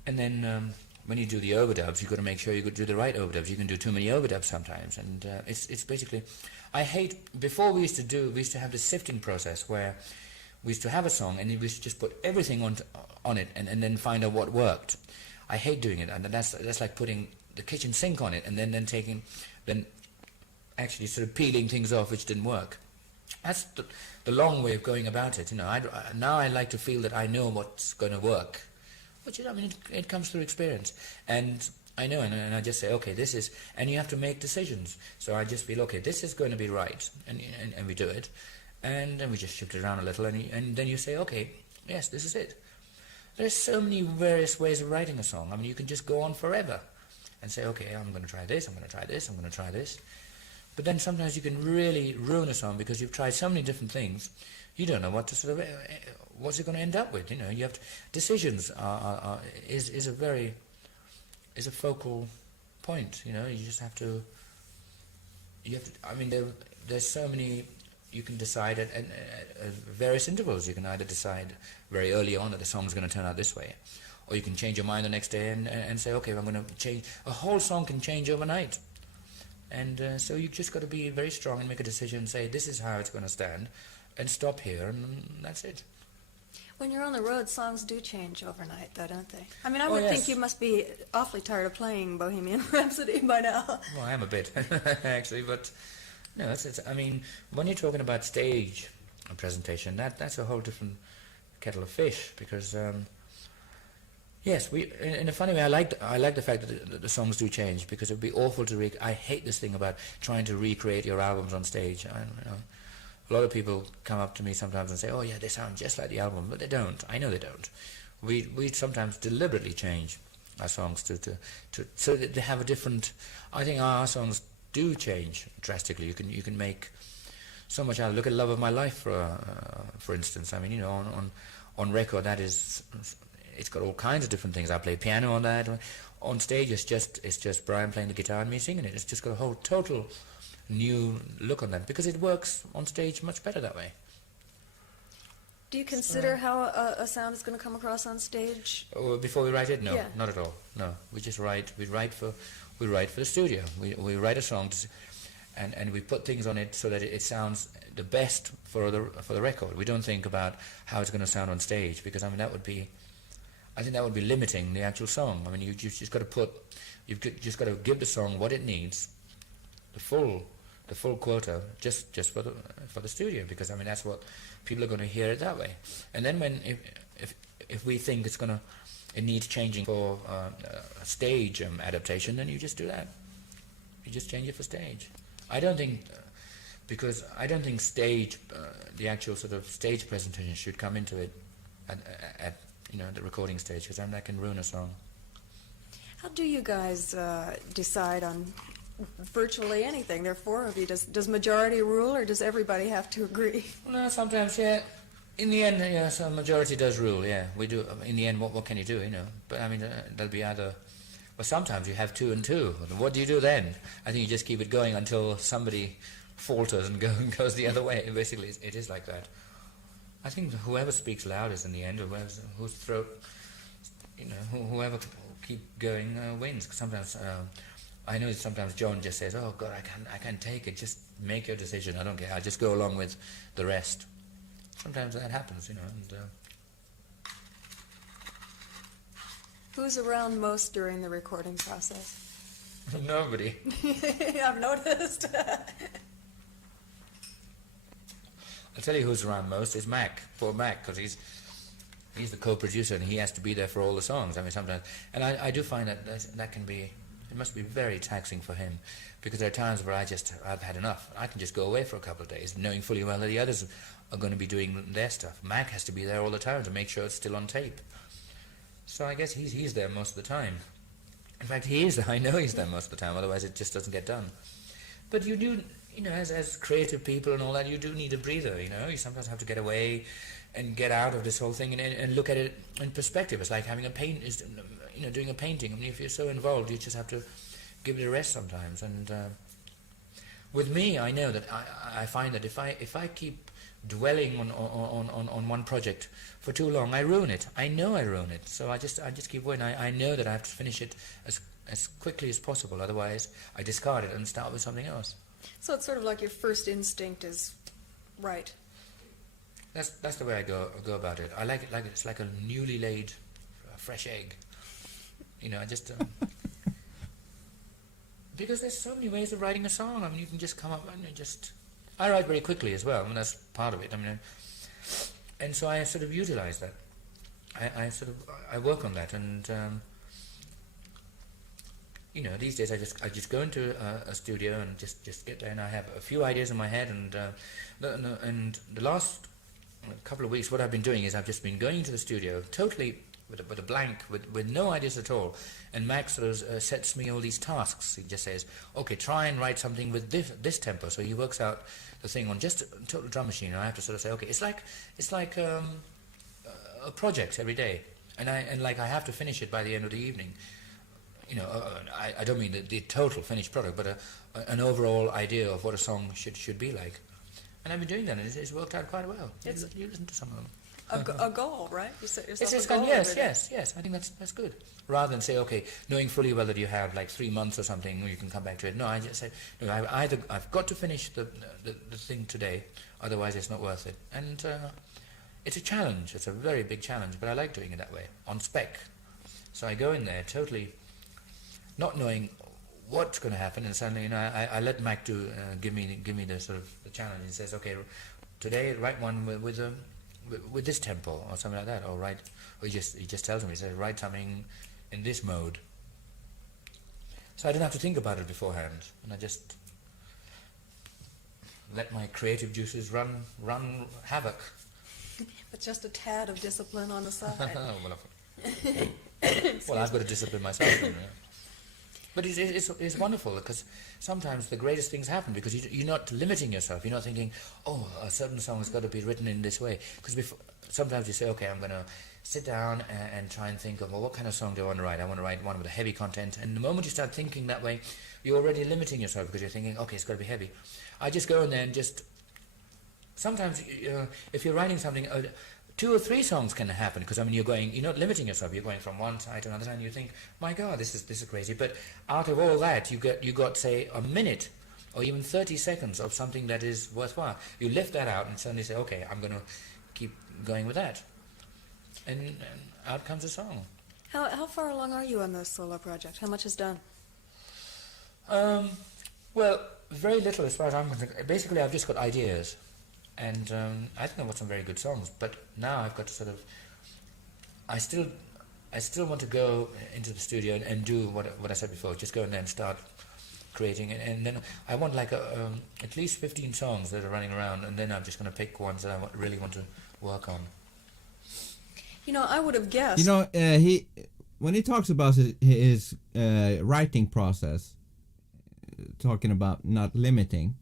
And then when you do the overdubs, you've got to make sure you do the right overdubs. You can do too many overdubs sometimes, and it's basically, before we used to have this sifting process where we used to have a song and we used to just put everything on it and then find out what worked. I hate doing it, and that's like putting the kitchen sink on it and then actually sort of peeling things off which didn't work. That's the long way of going about it. Now I like to feel that I know what's going to work. Which is, I mean, it comes through experience, and I know, and I just say, okay, this is, and you have to make decisions. So I just feel, okay, this is going to be right, and we do it, and then we just shift it around a little, and then you say, okay, yes, this is it. There's so many various ways of writing a song. I mean, you can just go on forever, and say, okay, I'm going to try this, I'm going to try this, I'm going to try this. But then sometimes you can really ruin a song because you've tried so many different things. You don't know what to sort of, what's it going to end up with? You have to, decisions is a focal point. You just have to. I mean, there's so many. You can decide at various intervals. You can either decide very early on that the song's going to turn out this way, or you can change your mind the next day and say, okay, I'm going to change. A whole song can change overnight, and so you just got to be very strong and make a decision and say, this is how it's going to stand. And stop here, and that's it. When you're on the road, songs do change overnight, though, don't they? I mean, I would think you must be awfully tired of playing Bohemian Rhapsody by now. Well, I am a bit, actually, but no, I mean, when you're talking about stage presentation, that's a whole different kettle of fish, because yes, in a funny way, I like the fact that the songs do change, because it would be awful to I hate this thing about trying to recreate your albums on stage. A lot of people come up to me sometimes and say, oh yeah, they sound just like the album, but they don't. I know they don't. We sometimes deliberately change our songs so that they have a different. I think our songs do change drastically. You can make so much out. Look at "Love of My Life" for instance. I mean, on record it's got all kinds of different things. I play piano on that. On stage it's just Brian playing the guitar and me singing it. It's just got a whole total new look on that, because it works on stage much better that way. Do you consider how a sound is going to come across on stage? Before we write it, no, Yeah. not at all. No, we just write. We write for the studio. We write a song, and we put things on it so that it sounds the best for the record. We don't think about how it's going to sound on stage, because I mean that would be limiting the actual song. I mean you've just got to give the song what it needs, the full quota, just for the studio, because I mean that's what people are going to hear it that way. And then if we think it needs changing for a stage adaptation, then you just do that. You just change it for stage. I don't think stage, the actual sort of stage presentation should come into it at the recording stage, because then that can ruin a song. How do you guys decide on virtually anything? There are four of you. Does majority rule, or does everybody have to agree? No, sometimes, yeah. In the end, yeah, so majority does rule, yeah. We do. In the end, what can you do, But, I mean, there'll be either... Well, sometimes you have 2 and 2. What do you do then? I think you just keep it going until somebody falters and goes the other way. Basically, it is like that. I think whoever speaks loudest in the end, or whose throat, whoever keep going wins. 'Cause sometimes... I know sometimes John just says, "Oh God, I can't take it. Just make your decision. I don't care. I'll just go along with the rest." Sometimes that happens, And, Who's around most during the recording process? nobody. I've noticed. I'll tell you who's around most is Mac. Poor Mac, because he's the co-producer and he has to be there for all the songs. I mean, sometimes, and I do find that can be. It must be very taxing for him, because there are times where I've had enough. I can just go away for a couple of days, knowing fully well that the others are going to be doing their stuff. Mac has to be there all the time to make sure it's still on tape. So I guess he's there most of the time. In fact, he is. I know he's there most of the time. Otherwise, it just doesn't get done. But you do, as creative people and all that, you do need a breather. You sometimes have to get away and get out of this whole thing and look at it in perspective. It's like having doing a painting. I mean, if you're so involved, you just have to give it a rest sometimes. And with me, I know that I find that if I keep dwelling on one project for too long, I ruin it. I know I ruin it. So I just keep going. I know that I have to finish it as quickly as possible. Otherwise, I discard it and start with something else. So it's sort of like your first instinct is right. That's the way I go about it. I like it it's like a newly laid fresh egg. I just because there's so many ways of writing a song. I mean, you can just come up and I write very quickly as well, and that's part of it. I mean, and so I sort of utilize that. I work on that, and these days I just go into a studio and just get there, and I have a few ideas in my head, and the last couple of weeks, what I've been doing is I've just been going into the studio totally with a blank, with no ideas at all. And Max sort of sets me all these tasks. He just says, "Okay, try and write something with this tempo." So he works out the thing on just a total drum machine. And I have to sort of say, "Okay, it's like a project every day," and I have to finish it by the end of the evening. I don't mean the total finished product, but an overall idea of what a song should be like. And I've been doing that, and it's worked out quite well. You listen to some of them. A goal, right? You set yourself It's a goal. yes. I think that's good. Rather than say, okay, knowing fully well that you have like 3 months or something, you can come back to it. No, I just say, no, I've got to finish the thing today, otherwise it's not worth it. And it's a challenge. It's a very big challenge, but I like doing it that way, on spec. So I go in there totally not knowing what's going to happen, and suddenly, I let Mac give me the sort of the challenge. He says, okay, today write one with this tempo or something like that, or he just tells me, he says, write something in this mode. So I don't have to think about it beforehand, and I just let my creative juices run havoc. But just a tad of discipline on the side. Well, I've got to discipline myself. But it's wonderful, because sometimes the greatest things happen because you're not limiting yourself. You're not thinking, oh, a certain song has got to be written in this way. Because sometimes you say, okay, I'm going to sit down and try and think of, well, what kind of song do I want to write? I want to write one with a heavy content. And the moment you start thinking that way, you're already limiting yourself, because you're thinking, okay, it's got to be heavy. I just go in there and just... Sometimes, if you're writing something, 2 or 3 songs can happen, because I mean you're not limiting yourself. You're going from one side to another side, and you think, my God, this is crazy. But out of all that, you got say a minute or even 30 seconds of something that is worthwhile. You lift that out and suddenly say, okay, I'm going to keep going with that, and out comes a song. How far along are you on the solo project? How much is done? Well, very little as far as I'm concerned. Basically, I've just got ideas, and I think I've got some very good songs. But now I've got to sort of, I still want to go into the studio and do what I said before. Just go in there and start creating, and then I want like at least 15 songs that are running around, and then I'm just going to pick ones that I really want to work on. You know, I would have guessed. You know, when he talks about his writing process, talking about not limiting,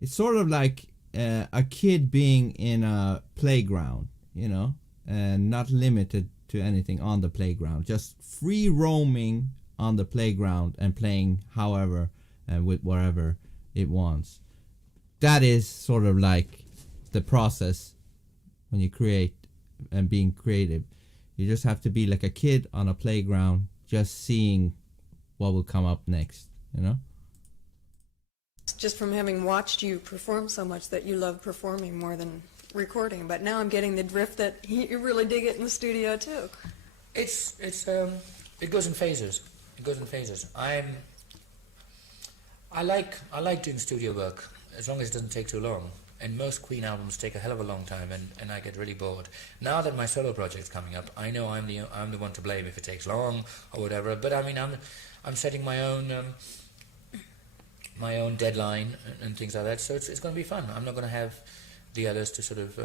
it's sort of like a kid being in a playground, you know, and not limited to anything on the playground, just free roaming on the playground and playing however and with whatever it wants. That is sort of like the process when you create and being creative. You just have to be like a kid on a playground, just seeing what will come up next, you know? Just from having watched you perform so much that you love performing more than recording, but now I'm getting the drift that you really dig it in the studio too. It goes in phases. It goes in phases. I like doing studio work as long as it doesn't take too long. And most Queen albums take a hell of a long time, and I get really bored. Now that my solo project's coming up, I know I'm the one to blame if it takes long or whatever. But I mean, I'm setting my own deadline and things like that. So it's going to be fun. I'm not going to have the others to sort of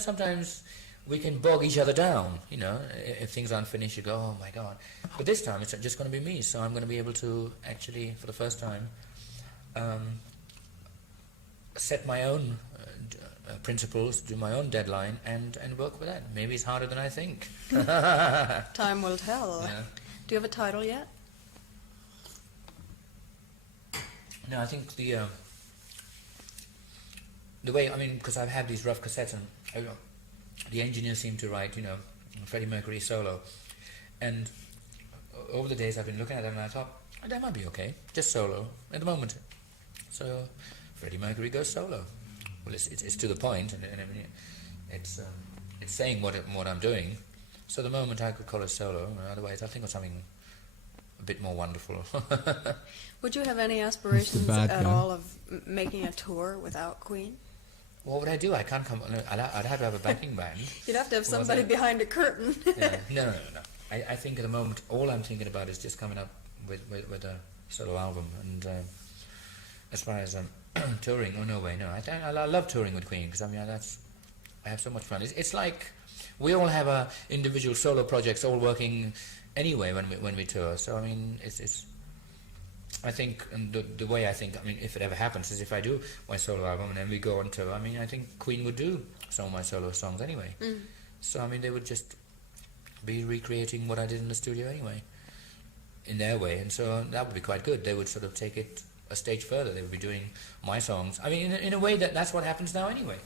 sometimes we can bog each other down. You know, if things aren't finished, you go, oh my God. But this time it's just going to be me. So I'm going to be able to actually, for the first time, set my own principles, do my own deadline, and work with that. Maybe it's harder than I think. Time will tell. Yeah. Do you have a title yet? No, I think the way, I mean, because I've had these rough cassettes, and the engineers seem to write, Freddie Mercury solo, and over the days I've been looking at them and I thought, that might be okay, just solo at the moment. So Freddie Mercury goes solo. Well, it's to the point, and I mean, it's saying what I'm doing. So the moment I could call it solo, otherwise I'll think of something a bit more wonderful. Would you have any aspirations at all of making a tour without Queen? What would I do? I can't come. I'd have to have a backing band. You'd have to have somebody behind a curtain. Yeah. No. I think at the moment all I'm thinking about is just coming up with a solo album. And as far as touring, oh no way, no. I love touring with Queen, because I mean I have so much fun. It's like we all have our individual solo projects all working anyway when we tour. So I mean it's I think, and the way I think, I mean, if it ever happens, is if I do my solo album and then we go on tour, I mean, I think Queen would do some of my solo songs anyway. Mm. So, I mean, they would just be recreating what I did in the studio anyway, in their way, and so that would be quite good. They would sort of take it a stage further. They would be doing my songs. I mean, in a way that's what happens now anyway.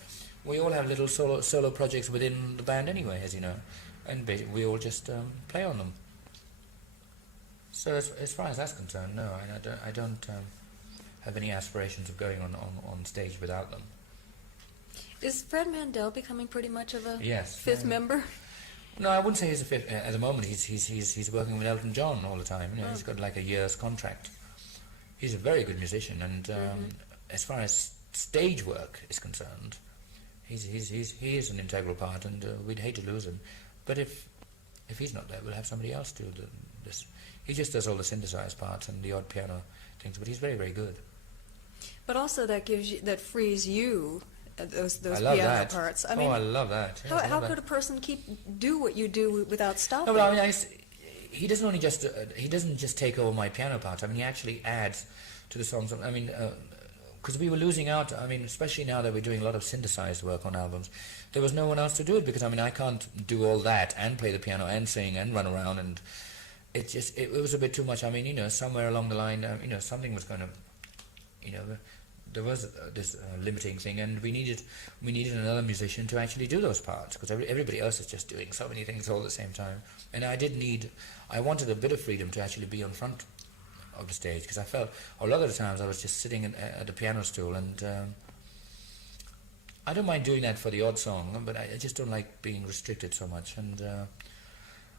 We all have little solo projects within the band anyway, as you know, and we all just play on them. So as far as that's concerned, no, I don't have any aspirations of going on stage without them. Is Fred Mandel becoming pretty much of a yes, fifth member? No, I wouldn't say he's a fifth. At the moment, he's working with Elton John all the time. You know, he's got like a year's contract. He's a very good musician, and as far as stage work is concerned, he is an integral part, and we'd hate to lose him. But if he's not there, we'll have somebody else do this. He just does all the synthesized parts and the odd piano things, but he's very, very good. But also that frees you those piano that. Parts. I mean, I love that. Yes, how could a person do what you do without stopping? No, but I mean, he doesn't just take over my piano parts. I mean, he actually adds to the songs. I mean, because we were losing out. I mean, especially now that we're doing a lot of synthesized work on albums, there was no one else to do it, because I mean, I can't do all that and play the piano and sing and run around, and it was a bit too much. I mean, somewhere along the line, something was going to, this limiting thing, and we needed another musician to actually do those parts, because everybody else is just doing so many things all at the same time. And I wanted a bit of freedom to actually be on front of the stage, because I felt a lot of the times I was just sitting at the piano stool, and I don't mind doing that for the odd song, but I just don't like being restricted so much. And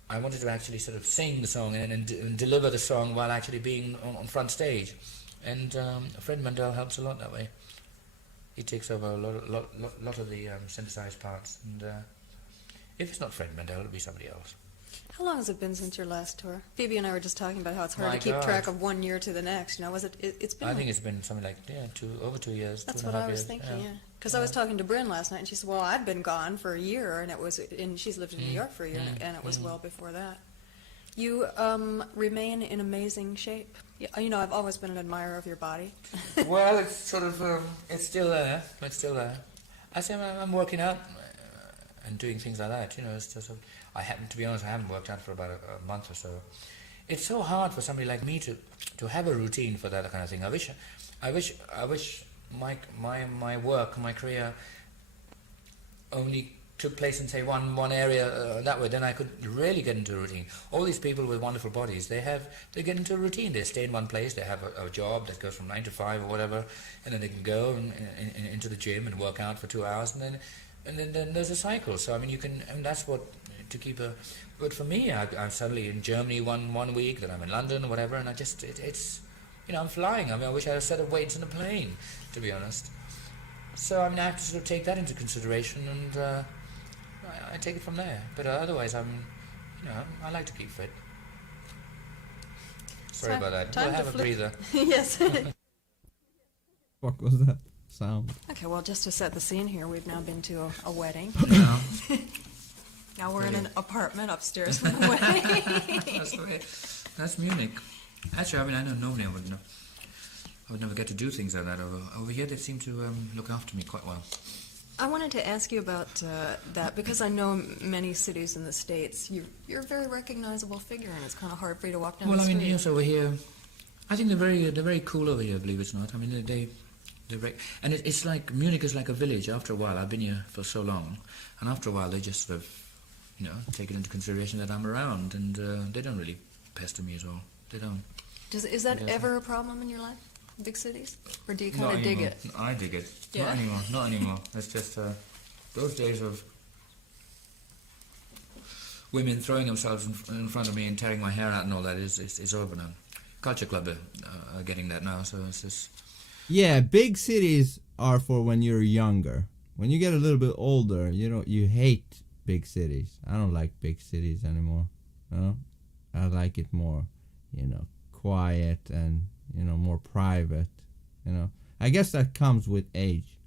I wanted to actually sort of sing the song and deliver the song while actually being on front stage. And Fred Mandel helps a lot that way. He takes over a lot of the synthesized parts. And if it's not Fred Mandel, it'll be somebody else. How long has it been since your last tour? Phoebe and I were just talking about how it's hard My to keep God. track of 1 year to the next. You know, it's been. I think it's been something like over 2 years. That's 2.5 what I was years. thinking. Yeah, because I was talking to Bryn last night, and she said, "Well, I've been gone for a year, and she's lived in New York for a year, and it was well before that." You remain in amazing shape. You know, I've always been an admirer of your body. Well, it's sort of it's still there. I say I'm working out and doing things like that. You know, it's just to be honest, I haven't worked out for about a month or so. It's so hard for somebody like me to have a routine for that kind of thing. I wish my work, my career only took place in, say, one area that way, then I could really get into a routine. All these people with wonderful bodies, they get into a routine. They stay in one place, they have a job that goes from 9 to 5 or whatever, and then they can go into the gym and work out for 2 hours, and then there's a cycle. So I mean, that's what to keep a. But for me, I'm suddenly in Germany one week, then I'm in London or whatever, and it's I'm flying. I mean, I wish I had a set of weights in a plane, to be honest. So I mean, I have to sort of take that into consideration, and I take it from there. But otherwise, I like to keep fit. Sorry about that. We'll have a breather. Yes. What was that sound? Okay, well, just to set the scene here, we've now been to a wedding. No. Now we're in an apartment upstairs from the wedding. That's Munich. Actually, I mean, I know normally I would never get to do things like that over here. They seem to look after me quite well. I wanted to ask you about that, because I know many cities in the States, you're a very recognizable figure, and it's kind of hard for you to walk down the street. Well, I mean, yes, over here, I think they're very cool over here, believe it or not. I mean, and it's like, Munich is like a village. After a while, I've been here for so long, and after a while they just sort of, take it into consideration that I'm around, and they don't really pester me at all. They don't. Is that ever a problem in your life? Big cities? Or do you kind of dig it? I dig it. Yeah. Not anymore. It's just those days of women throwing themselves in front of me and tearing my hair out and all that is over now. Culture Club are getting that now, so it's just... Yeah, big cities are for when you're younger. When you get a little bit older, you hate big cities. I don't like big cities anymore. I like it more, quiet and more private. I guess that comes with age.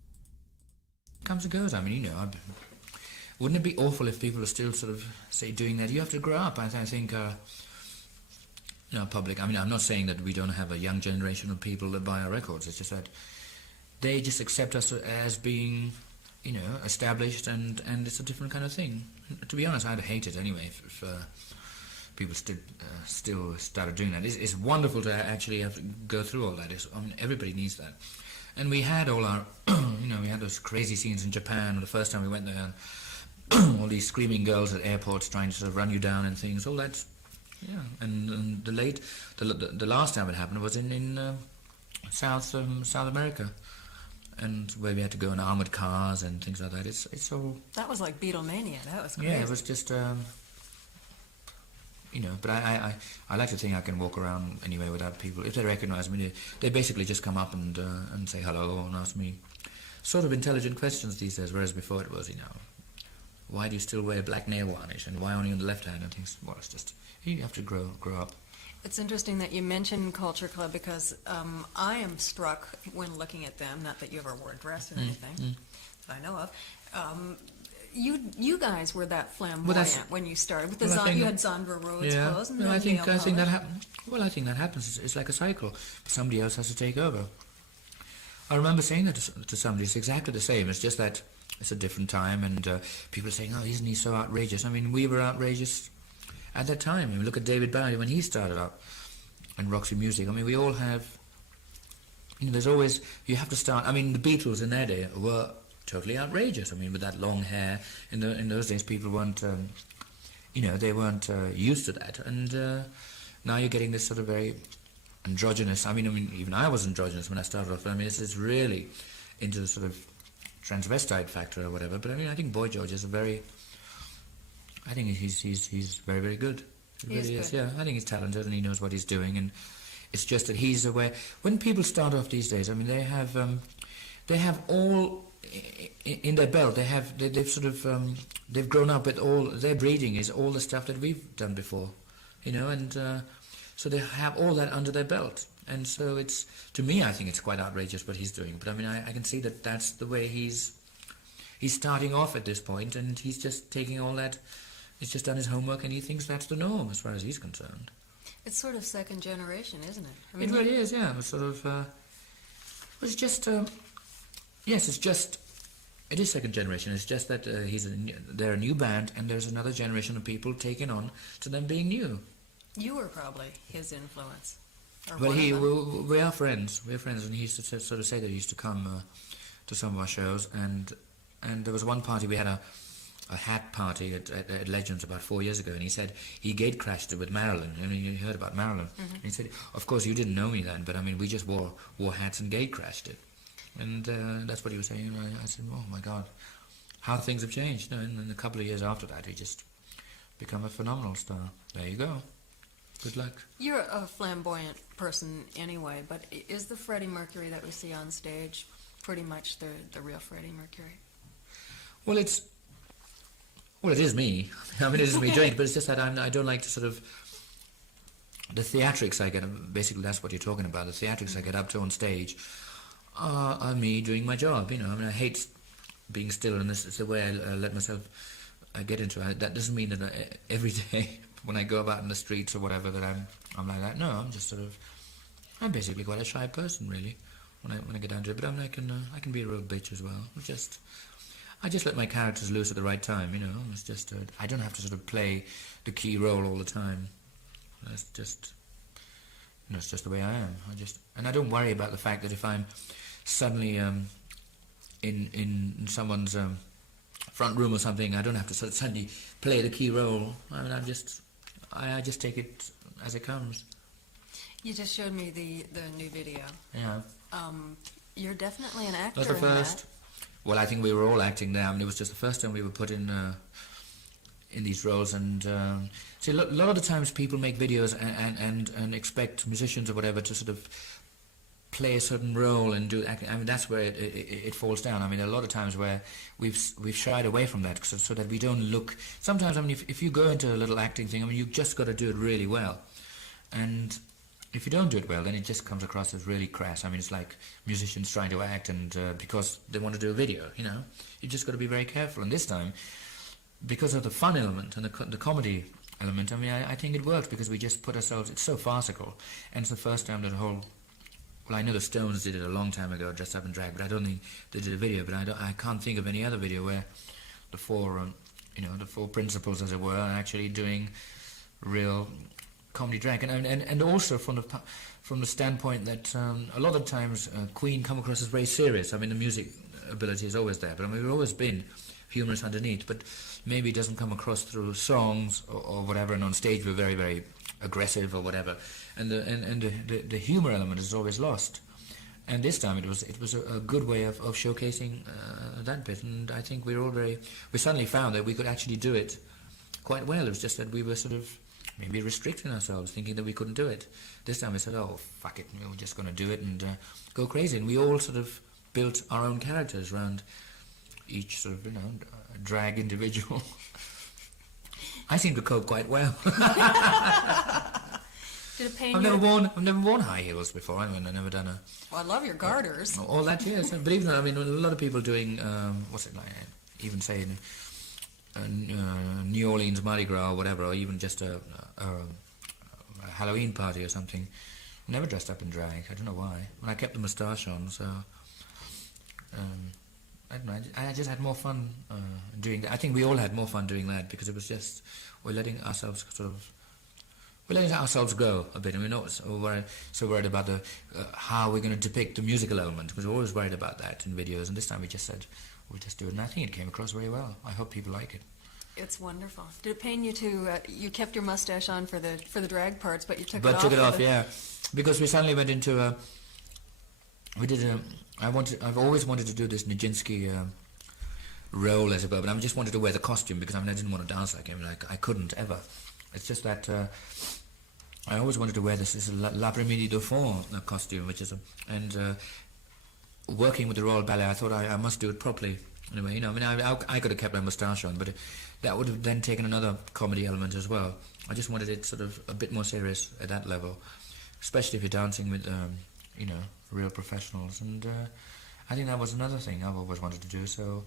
Comes and goes. I mean, wouldn't it be awful if people are still sort of, say, doing that? You have to grow up. I think, public. I mean, I'm not saying that we don't have a young generation of people that buy our records. It's just that they just accept us as being, established, and it's a different kind of thing. To be honest, I'd hate it anyway if people still started doing that. It's wonderful to actually have to go through all that. Everybody needs that. And we had all our, we had those crazy scenes in Japan the first time we went there, and all these screaming girls at airports trying to sort of run you down and things. All that, yeah. And the last time it happened was in South America, and where we had to go in armored cars and things like that. It's all. That was like Beatlemania. That was crazy. Yeah, it was just. But I like to think I can walk around anyway without people. If they recognize me, they basically just come up and say hello and ask me sort of intelligent questions these days, whereas before it was, why do you still wear black nail varnish, and why only on the left hand, and things. Well, it's just, you have to grow up. It's interesting that you mentioned Culture Club, because I am struck when looking at them, not that you ever wore a dress or anything that I know of. You guys were that flamboyant when you started. With you had Zandra Rhodes clothes, and I think that happens. Well, I think that happens. It's like a cycle. Somebody else has to take over. I remember saying that to somebody. It's exactly the same. It's just that it's a different time, and people are saying, "Oh, isn't he so outrageous?" I mean, we were outrageous at that time. I mean, look at David Bowie when he started up in Roxy Music. I mean, we all have there's always, you have to start. I mean, the Beatles in their day were totally outrageous. I mean, with that long hair, in those days, people weren't, they weren't used to that. And now you're getting this sort of very androgynous. I mean, even I was androgynous when I started off. But I mean, it's really into the sort of transvestite factor or whatever. But I mean, I think Boy George is I think he's very, very good. He really is. Yeah, I think he's talented and he knows what he's doing. And it's just that he's aware. When people start off these days, I mean, they have all in their belt. They've sort of they've grown up with all their breeding is all the stuff that we've done before, and so they have all that under their belt. And so it's, to me, I think it's quite outrageous what he's doing. But I mean, I can see that that's the way he's starting off at this point, and he's just taking all that. He's just done his homework, and he thinks that's the norm as far as he's concerned. It's sort of second generation, isn't it? I mean, it really is, yeah. It's sort of. It's just. Yes, it is second generation. It's just that they're a new band, and there's another generation of people taking on to them being new. You were probably his influence. Well, we are friends. We're friends, and he used to sort of say that he used to come to some of our shows, and there was one party we had a hat party at Legends about 4 years ago, and he said he gate crashed it with Marilyn. I mean, you heard about Marilyn. Mm-hmm. And he said, of course, you didn't know me then, but I mean, we just wore hats and gate crashed it. And that's what he was saying. I said, oh my God, how things have changed. And in a couple of years after that, he just become a phenomenal star. There you go. Good luck. You're a flamboyant person anyway, but is the Freddie Mercury that we see on stage pretty much the real Freddie Mercury? Well, it is me. I mean, it is me doing it, but it's just that I don't like to sort of... The theatrics I get, basically that's what you're talking about, the theatrics I get up to on stage are me doing my job, I mean, I hate being still, and this is the way I let myself get into it. That doesn't mean that every day when I go about in the streets or whatever that I'm like that. No, I'm just sort of... I'm basically quite a shy person, really, when I get down to it, but I can be a real bitch as well. I just let my characters loose at the right time, It's just I don't have to sort of play the key role all the time. That's just it's just the way I am. And I don't worry about the fact that if I'm suddenly in someone's front room or something, I don't have to sort of suddenly play the key role. I mean, I just take it as it comes. You just showed me the new video. Yeah. You're definitely an actor. That's the first. Well, I think we were all acting there. I mean, it was just the first time we were put in these roles. And see, a lot of the times people make videos and expect musicians or whatever to sort of play a certain role and do acting. I mean, that's where it falls down. I mean, a lot of times where we've shied away from that so that we don't look. Sometimes, I mean, if you go into a little acting thing, I mean, you just got to do it really well, and if you don't do it well, then it just comes across as really crass. I mean, it's like musicians trying to act, and because they want to do a video, you just got to be very careful. And this time, because of the fun element and the comedy element, I mean, I think it worked because we just put ourselves. It's so farcical, and it's the first time that whole. Well, I know the Stones did it a long time ago, dressed up in drag, but I don't think they did a video. But I can't think of any other video where the four principals, as it were, are actually doing real comedy drag, and also from the standpoint that a lot of times Queen come across as very serious. I mean, the music ability is always there, but I mean, we've always been humorous underneath, but maybe it doesn't come across through songs or whatever, and on stage we're very, very aggressive or whatever, and the humor element is always lost. And this time it was a good way of showcasing that bit, and I think we suddenly found that we could actually do it quite well. It was just that we were sort of maybe restricting ourselves, thinking that we couldn't do it. This time we said, oh, fuck it, we're just going to do it and go crazy. And we all sort of built our own characters around each sort of, drag individual. I seem to cope quite well. Did it pain I've never worn high heels before. I mean, I've never done a... Well, I love your garters. All that, yes. But even, I mean, a lot of people doing, what's it like, even saying... New Orleans Mardi Gras or whatever, or even just a Halloween party or something. Never dressed up in drag. I don't know why. Well, I kept the moustache on, so I don't know. I just had more fun doing that. I think we all had more fun doing that because it was just we're we let ourselves go a bit, and we're not so worried about the how we're going to depict the musical element, because we're always worried about that in videos. And this time we just said we'll just do it, and I think it came across very well. I hope people like it. It's wonderful. Did it pain you to? You kept your mustache on for the drag parts, but you took But it off. took it off, yeah, because we suddenly went into a. We did a. I've always wanted to do this Nijinsky role, as it were, but I just wanted to wear the costume because I didn't want to dance like him. Like I couldn't ever. It's just that I always wanted to wear this L'après-midi de fond costume, which is working with the Royal Ballet, I thought I must do it properly. Anyway, I could have kept my moustache on, but that would have then taken another comedy element as well. I just wanted it sort of a bit more serious at that level, especially if you're dancing with, real professionals. And I think that was another thing I've always wanted to do. So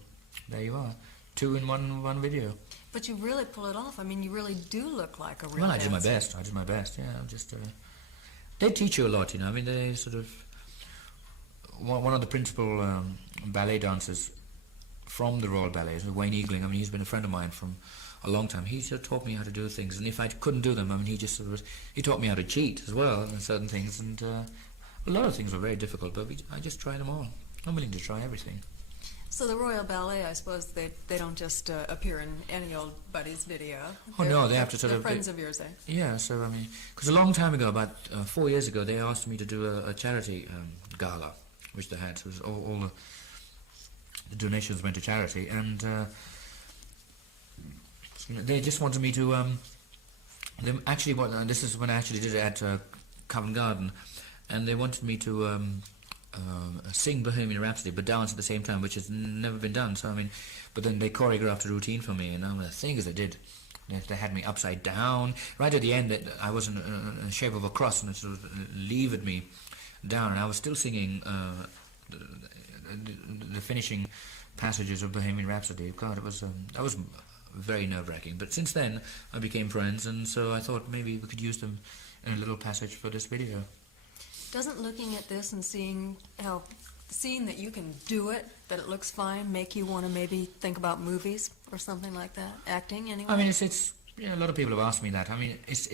there you are, 2 in one video. But you really pull it off. I mean, you really do look like a real Well, I did my dancer. best. Yeah, I'm just. They teach you a lot, I mean, they sort of. One of the principal ballet dancers from the Royal Ballet is Wayne Eagling. I mean, he's been a friend of mine from a long time. He sort of taught me how to do things, and if I couldn't do them, I mean, he just sort of he taught me how to cheat as well in certain things, and a lot of things were very difficult, but I just tried them all. I'm willing to try everything. So the Royal Ballet, I suppose they don't just appear in any old buddy's video. Oh no, they have to sort they're of. friends of yours, eh? Yeah, so I mean, because a long time ago, about 4 years ago, they asked me to do a charity gala, which they had. So it was all the donations went to charity, and they just wanted me to. They actually, this is when I actually did it at Covent Garden, and they wanted me to sing Bohemian Rhapsody but dance at the same time, which has never been done. So I mean, but then they choreographed a routine for me, and the things they did, they had me upside down. Right at the end, I was in the shape of a cross, and it sort of levered me down, and I was still singing the finishing passages of Bohemian Rhapsody. God, it was that was very nerve-wracking. But since then, I became friends, and so I thought maybe we could use them in a little passage for this video. Doesn't looking at this and seeing that you can do it, that it looks fine, make you want to maybe think about movies or something like that? Acting, anyway? I mean, it's a lot of people have asked me that. I mean, it's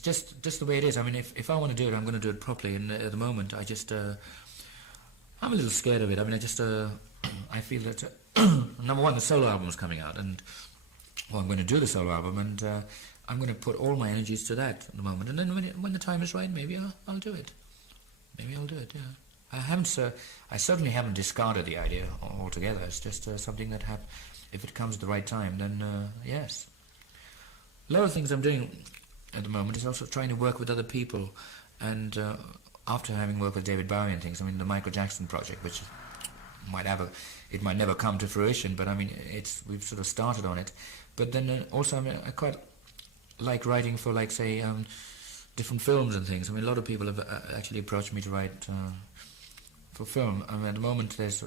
just the way it is. I mean, if I want to do it, I'm going to do it properly. And at the moment, I just I'm a little scared of it. I mean, I feel that number one, the solo album is coming out, and I'm going to do the solo album, and I'm going to put all my energies to that at the moment. And then when the time is right, maybe I'll do it. Maybe I'll do it, yeah. I certainly haven't discarded the idea altogether. It's just something that if it comes at the right time, then yes. A lot of things I'm doing at the moment is also trying to work with other people, and after having worked with David Bowie and things, I mean, the Michael Jackson project, which it might never come to fruition, but I mean, we've sort of started on it. But then also, I mean, I quite like writing for, like, say, different films and things. I mean, a lot of people have actually approached me to write for film. I mean, at the moment, there's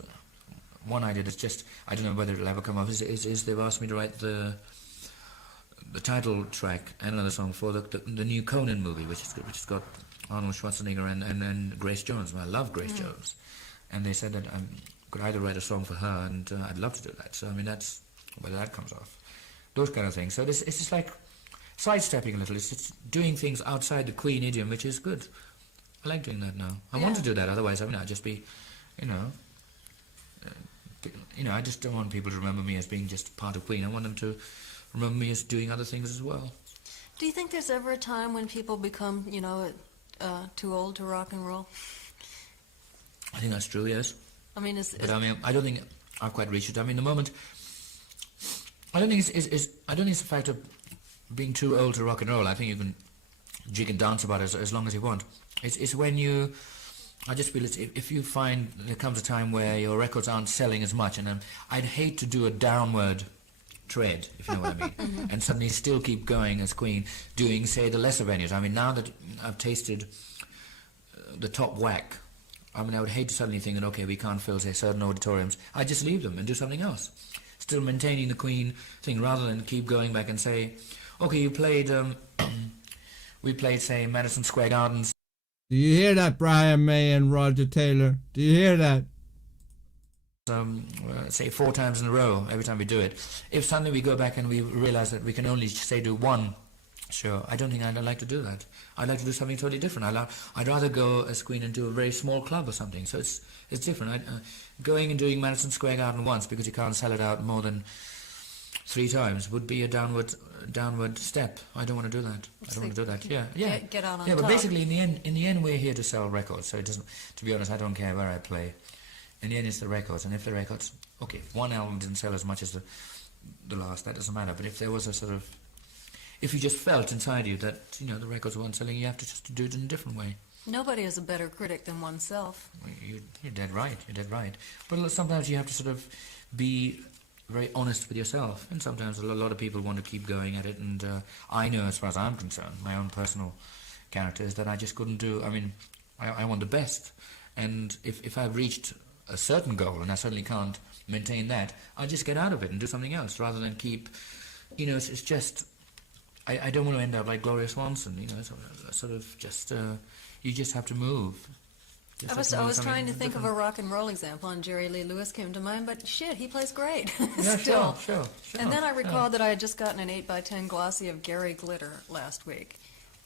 one idea that's just, I don't know whether it'll ever come off, is they've asked me to write the title track and another song for the new Conan movie, which has got Arnold Schwarzenegger and Grace Jones. I love Grace Jones. And they said that I could either write a song for her, and I'd love to do that. So, I mean, that's whether that comes off. Those kind of things. So it's just like sidestepping a little. It's just doing things outside the Queen idiom, which is good. I like doing that now. I want to do that. Otherwise, I mean, I'd just be, I just don't want people to remember me as being just part of Queen. I want them to remember me as doing other things as well. Do you think there's ever a time when people become, too old to rock and roll? I think that's true, yes. I mean, but I mean, I don't think I've quite reached it. I mean, the moment, I don't think it's a fact of being too old to rock and roll. I think you can jig and dance about it as long as you want. It's when I just feel if you find there comes a time where your records aren't selling as much, and I'd hate to do a downward tread, if you know what I mean, and suddenly still keep going as Queen, doing, say, the lesser venues. I mean, now that I've tasted the top whack, I mean, I would hate to suddenly think that, okay, we can't fill, say, certain auditoriums. I just leave them and do something else. Still maintaining the Queen thing, rather than keep going back and say, okay, you played, we played, say, Madison Square Gardens. Do you hear that, Brian May and Roger Taylor? Do you hear that? Say 4 times in a row, every time we do it. If suddenly we go back and we realize that we can only, say, do one Sure, I don't think I'd like to do that. I'd like to do something totally different. I'd rather go as Queen and do a very small club or something. So it's different. Going and doing Madison Square Garden once because you can't sell it out more than 3 times would be a downward step. I don't want to do that. I don't want to do that. Yeah. Get out on Yeah, top. but basically, in the end, we're here to sell records. So it doesn't. To be honest, I don't care where I play. In the end, it's the records. And if the records, okay, one album didn't sell as much as the last, that doesn't matter. But if there was a sort of, if you just felt inside you that the records weren't selling, you have to just do it in a different way. Nobody is a better critic than oneself. You're dead right. You're dead right. But sometimes you have to sort of be very honest with yourself, and sometimes a lot of people want to keep going at it, and I know, as far as I'm concerned, my own personal character is that I just couldn't do. I mean, I want the best, and if I've reached a certain goal, and I certainly can't maintain that, I just get out of it and do something else, rather than keep, it's just, I don't want to end up like Gloria Swanson, sort of just, you just have to move. I was trying to think of a rock and roll example, and Jerry Lee Lewis came to mind, but shit, he plays great. Yeah, Still. Sure. And then I recalled that I had just gotten an 8x10 glossy of Gary Glitter last week,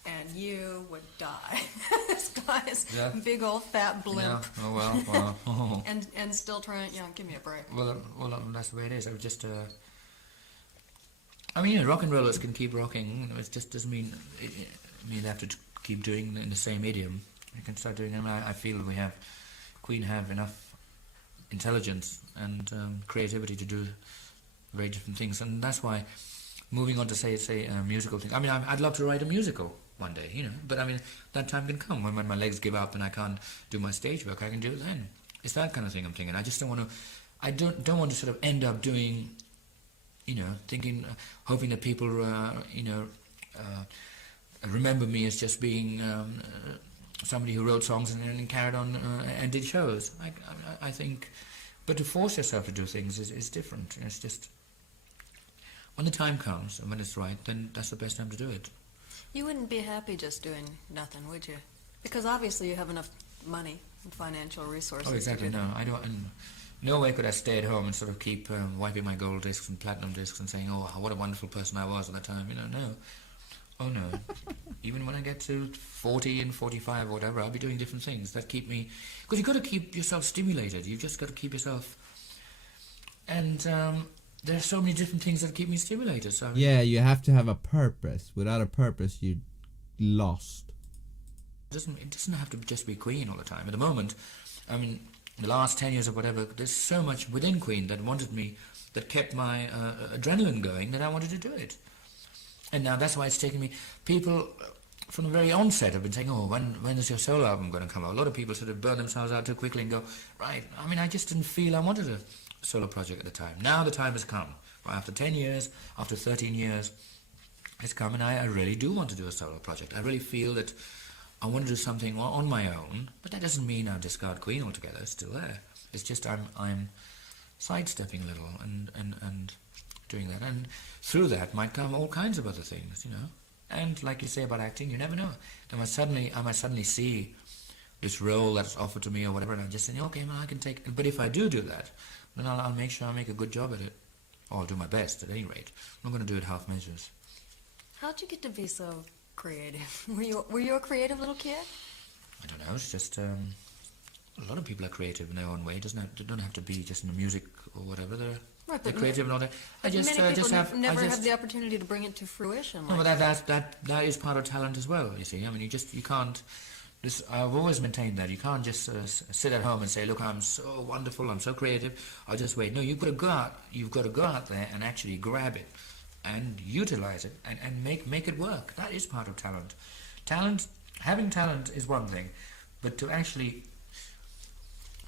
and you would die. This guy is a big old fat blimp. Yeah. Oh well. Oh. and still trying, give me a break. Well, that's the way it is. I would just, rock and rollers can keep rocking. It just doesn't mean they have to keep doing in the same idiom. You can start doing them. I feel Queen have enough intelligence and creativity to do very different things, and that's why moving on to say a musical thing. I mean, I'd love to write a musical one day, but I mean that time can come when my legs give up and I can't do my stage work. I can do it then. It's that kind of thing I'm thinking. I just don't want to. I don't want to sort of end up doing, thinking, hoping that people, remember me as just being. Somebody who wrote songs and carried on and did shows. I think, but to force yourself to do things is different. It's just when the time comes and when it's right, then that's the best time to do it. You wouldn't be happy just doing nothing, would you? Because obviously you have enough money and financial resources. Oh, exactly. No, I don't. And no way could I stay at home and sort of keep wiping my gold discs and platinum discs and saying, "Oh, what a wonderful person I was at that time." No. Oh no. Even when I get to 40 and 45 or whatever, I'll be doing different things that keep me... Because you've got to keep yourself stimulated. You've just got to keep yourself... And there are so many different things that keep me stimulated. So Yeah, you have to have a purpose. Without a purpose, you're lost. It doesn't have to just be Queen all the time. At the moment, I mean, the last 10 years or whatever, there's so much within Queen that kept my adrenaline going that I wanted to do it. And now that's why it's taken me... People from the very onset have been saying, "Oh, when is your solo album going to come out?" A lot of people sort of burn themselves out too quickly and go, right, I mean, I just didn't feel I wanted a solo project at the time. Now the time has come. Right, after 10 years, after 13 years, it's come, and I really do want to do a solo project. I really feel that I want to do something on my own, but that doesn't mean I'll discard Queen altogether. It's still there. It's just I'm sidestepping a little and doing that, and through that might come all kinds of other things, And like you say about acting, you never know. I might suddenly see this role that's offered to me or whatever, and I just say, okay, well, I can take it. But if I do that, then I'll make sure I make a good job at it, or I'll do my best at any rate. I'm not going to do it half measures. How'd you get to be so creative? Were you a creative little kid? I don't know. It's just a lot of people are creative in their own way. They don't have to be just in the music or whatever. They're creative and all that. Many people never have the opportunity to bring it to fruition. No, but that is part of talent as well. You see, I mean, you can't. I've always maintained that you can't just sit at home and say, "Look, I'm so wonderful, I'm so creative. I'll just wait." No, you've got to go out. You've got to go out there and actually grab it and utilize it and make it work. That is part of talent. Having talent is one thing, but to actually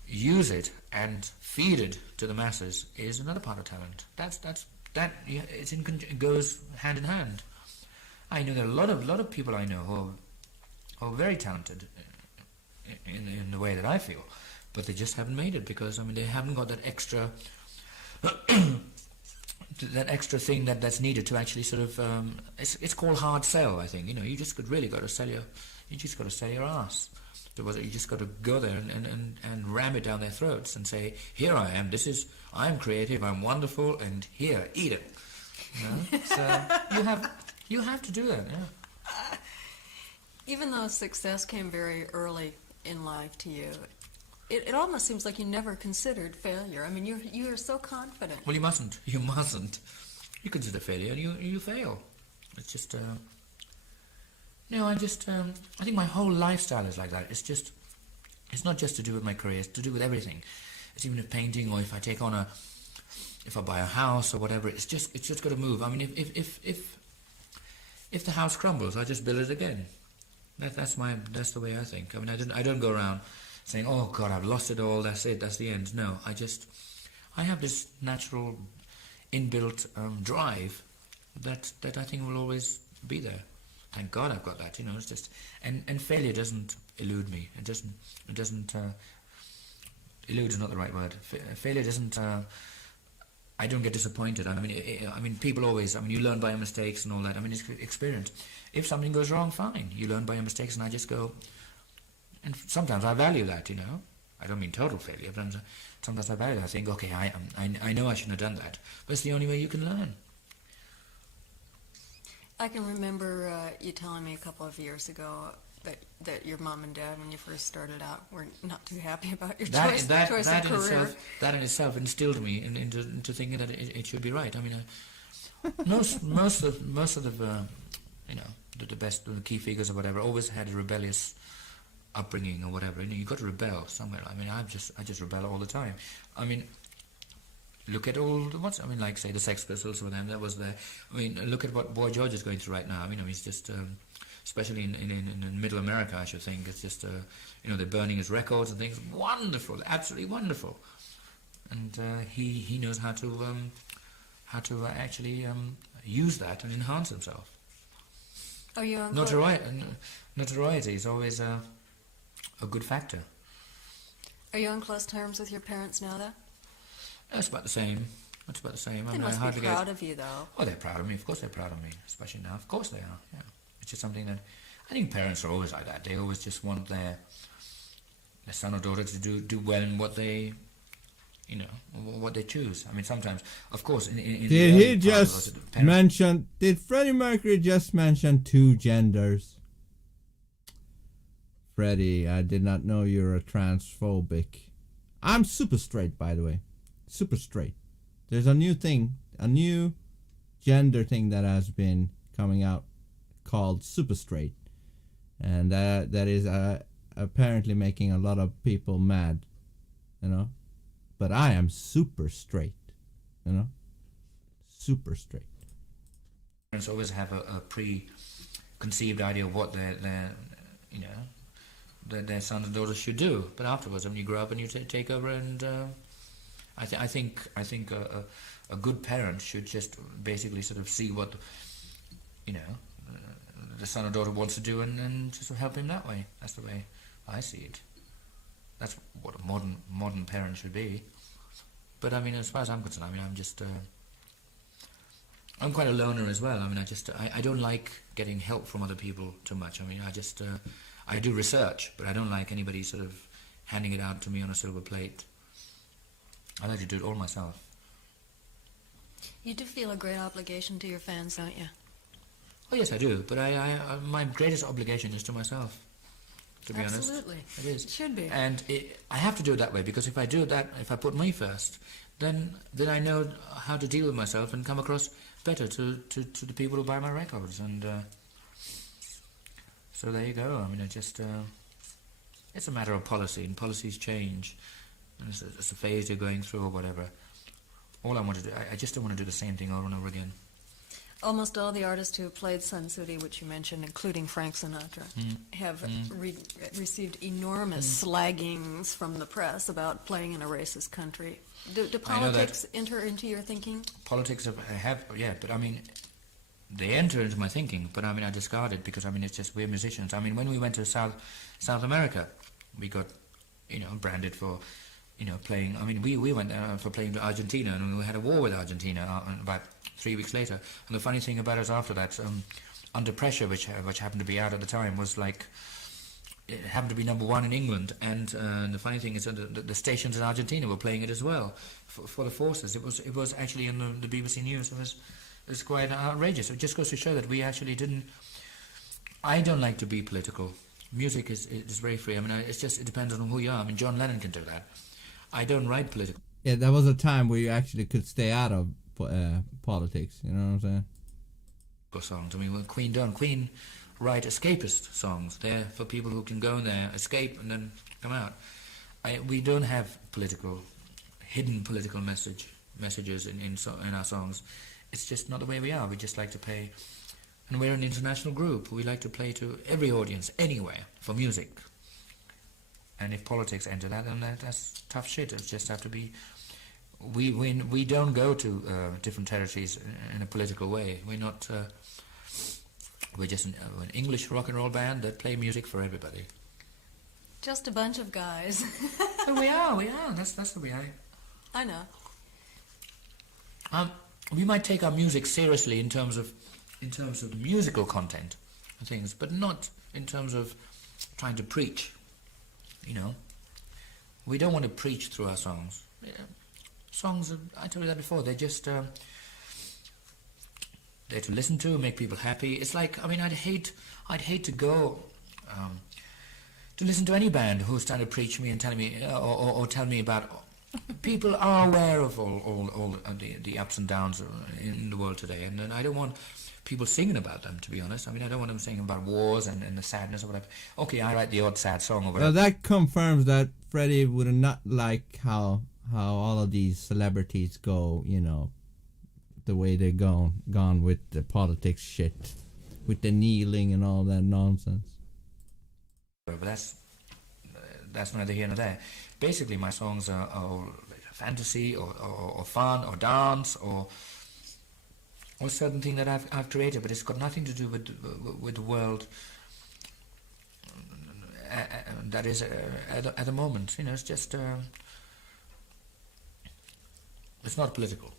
use it and feed it to the masses is another part of talent. It goes hand in hand. I know there are a lot of people I know who are very talented in the way that I feel, but they just haven't made it because they haven't got that extra thing that's needed to actually sort of it's called hard sell. I think you just really got to sell your ass. You just got to go there and ram it down their throats and say, "Here I am. I'm creative. I'm wonderful, and here, eat it." So You have to do that, yeah. Even though success came very early in life to you, it almost seems like you never considered failure. I mean, you're so confident. Well, you mustn't. You mustn't. You consider failure and you fail. It's just, I think my whole lifestyle is like that. It's not just to do with my career, it's to do with everything. It's even with painting, or if I take on if I buy a house or whatever, it's just got to move. I mean, if the house crumbles, I just build it again. That's the way I think. I mean, I don't go around saying, oh God, I've lost it all, that's it, that's the end. No, I have this natural inbuilt drive that I think will always be there. Thank God I've got that, it's just, and failure doesn't elude me. It doesn't, elude is not the right word. Failure doesn't, I don't get disappointed. I mean, people always, you learn by your mistakes and all that. I mean, it's experience. If something goes wrong, fine. You learn by your mistakes, and I just go, and sometimes I value that, I don't mean total failure, but sometimes I value that. I think, okay, I know I shouldn't have done that, but it's the only way you can learn. I can remember you telling me a couple of years ago that your mom and dad, when you first started out, were not too happy about your choice of career. That in itself instilled me into thinking that it should be right. I mean, most of the the key figures or whatever always had a rebellious upbringing or whatever. You got to rebel somewhere. I mean, I just rebel all the time. I mean, look at all the like say the Sex Pistols or them that was there. I mean, look at what Boy George is going through right now. I mean, he's just especially in Middle America, I should think. It's just they're burning his records and things. Wonderful, absolutely wonderful. And he knows how to actually use that and enhance himself. Are you on Notoriety is always a good factor. Are you on close terms with your parents now, though? It's about the same. They must be proud of you, though. Oh, they're proud of me. Of course they're proud of me, especially now. Of course they are, yeah. It's just something that... I think parents are always like that. They always just want their son or daughter to do well in what they... what they choose. I mean, sometimes, of course, Did Freddie Mercury just mention 2 genders? Freddie, I did not know you're a transphobic. I'm super straight, by the way. Super straight. There's a new gender thing that has been coming out called super straight. And that is apparently making a lot of people mad, But I am super straight, Super straight. Parents always have a preconceived idea of what their sons and daughters should do. But afterwards, when you grow up and you take over, and I think a good parent should just basically sort of see what the son or daughter wants to do, and just help him that way. That's the way I see it. That's what a modern parent should be. But I mean, as far as I'm concerned, I'm just I'm quite a loner as well. I mean, I don't like getting help from other people too much. I mean, I do research, but I don't like anybody sort of handing it out to me on a silver plate. I like to do it all myself. You do feel a great obligation to your fans, don't you? Oh yes, I do. But my greatest obligation is to myself. To be Absolutely. honest, it is. It should be. And I have to do it that way, because if I do that, if I put me first, then I know how to deal with myself and come across better to the people who buy my records. And so there you go. I mean, it's a matter of policy, and policies change. And it's a phase you're going through or whatever. All I want to do, I just don't want to do the same thing over and over again. Almost all the artists who played Sun City, which you mentioned, including Frank Sinatra, have received enormous slaggings from the press about playing in a racist country. Do politics enter into your thinking? Politics have, but I mean, they enter into my thinking, but I mean, I discard it because, I mean, it's just we're musicians. I mean, when we went to South America, we got, branded for, playing. I mean, we went for playing to Argentina, and we had a war with Argentina about 3 weeks later. And the funny thing about us after that, Under Pressure, which happened to be out at the time, was like, it happened to be #1 in England. And the funny thing is that the stations in Argentina were playing it as well for the forces. It was actually in the BBC News. is quite outrageous. It just goes to show that we actually didn't. I don't like to be political. Music is very free. I mean, it depends on who you are. I mean, John Lennon can do that. I don't write political. Yeah, there was a time where you actually could stay out of politics. You know what I'm saying? Songs. I mean, what Queen done. Queen write escapist songs. They're for people who can go in there, escape, and then come out. We don't have hidden political messages in our songs. It's just not the way we are. We just like to play, and we're an international group. We like to play to every audience, anywhere, for music. And if politics enter that, then that's tough shit. It just have to be. We don't go to different territories in a political way. We're not. We're just an English rock and roll band that play music for everybody. Just a bunch of guys. we are. That's the way I know. We might take our music seriously in terms of musical content and things, but not in terms of trying to preach. You know, we don't want to preach through our songs. Songs, I told you that before. They're just they're to listen to, make people happy. It's like, I mean, I'd hate to go to listen to any band who's trying to preach me and telling me or tell me about. People are aware of all the ups and downs in the world today, and I don't want people singing about them, to be honest. I mean, I don't want them singing about wars and the sadness or whatever. Okay, I write the odd sad song or whatever. Well, that confirms that Freddie would not like how all of these celebrities go, you know, the way they're gone with the politics shit, with the kneeling and all that nonsense. But that's neither here nor there. Basically, my songs are fantasy or fun or dance or certain thing that I've created, but it's got nothing to do with the world that is at the moment. You know, it's just it's not political.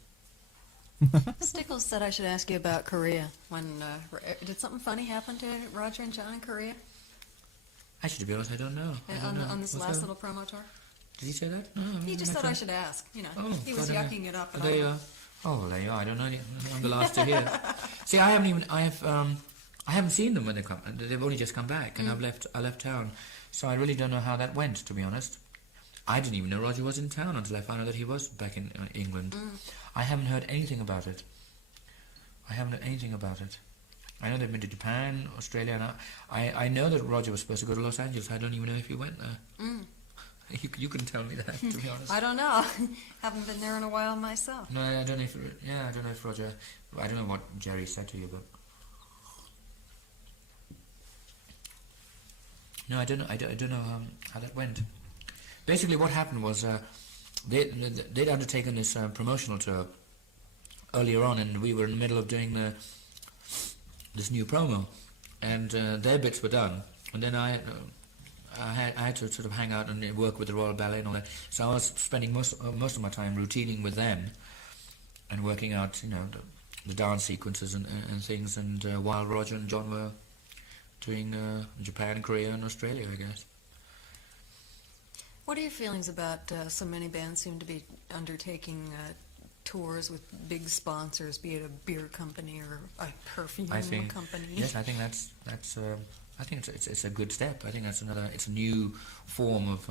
Stickles said I should ask you about Korea. When did something funny happen to Roger and John in Korea? Actually, to be honest, I don't know. On this last little promo tour? Did he say that? He just said I should ask. You know, he was yucking it up. And there you are. Oh, there you are. I don't know. I'm the last to hear. See, I haven't seen them when they come. They've only just come back, and I left town, so I really don't know how that went. To be honest, I didn't even know Roger was in town until I found out that he was back in England. I haven't heard anything about it. I know they've been to Japan, Australia, and I know that Roger was supposed to go to Los Angeles. I don't even know if he went there. You can tell me that, to be honest. I don't know. Haven't been there in a while myself. No, I don't know if. I don't know if Roger. I don't know what Jerry said to you, but no, I don't know. I don't know how that went. Basically, what happened was they'd undertaken this promotional tour earlier on, and we were in the middle of doing this new promo, and their bits were done, and then I had to sort of hang out and work with the Royal Ballet and all that. So I was spending most of my time routining with them and working out, you know, the dance sequences and things. And while Roger and John were doing Japan, Korea, and Australia, I guess. What are your feelings about so many bands seem to be undertaking tours with big sponsors, be it a beer company or a perfume company? Yes, I think that's. I think it's a good step. I think it's a new form of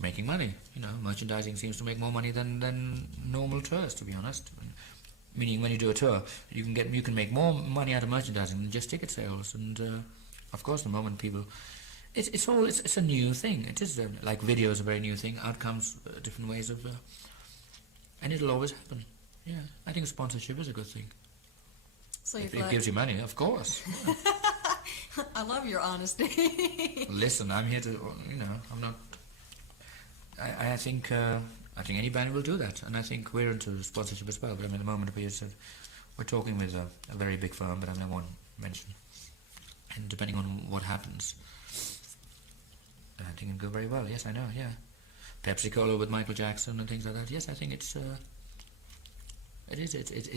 making money. You know, merchandising seems to make more money than normal tours, to be honest. Meaning, when you do a tour, you can make more money out of merchandising than just ticket sales. And of course, the moment people, it's a new thing. It is like video is a very new thing. Out comes different ways of, and it'll always happen. Yeah, I think sponsorship is a good thing. So if it gives you money, of course. Yeah. I love your honesty. Listen, I'm here to, you know, I'm not. I think any band will do that, and I think we're into sponsorship as well. But I mean, at the moment we're talking with a very big firm, but I won't mention. And depending on what happens, I think it'll go very well. Yes, I know. Yeah, Pepsi Cola with Michael Jackson and things like that. Yes, I think it's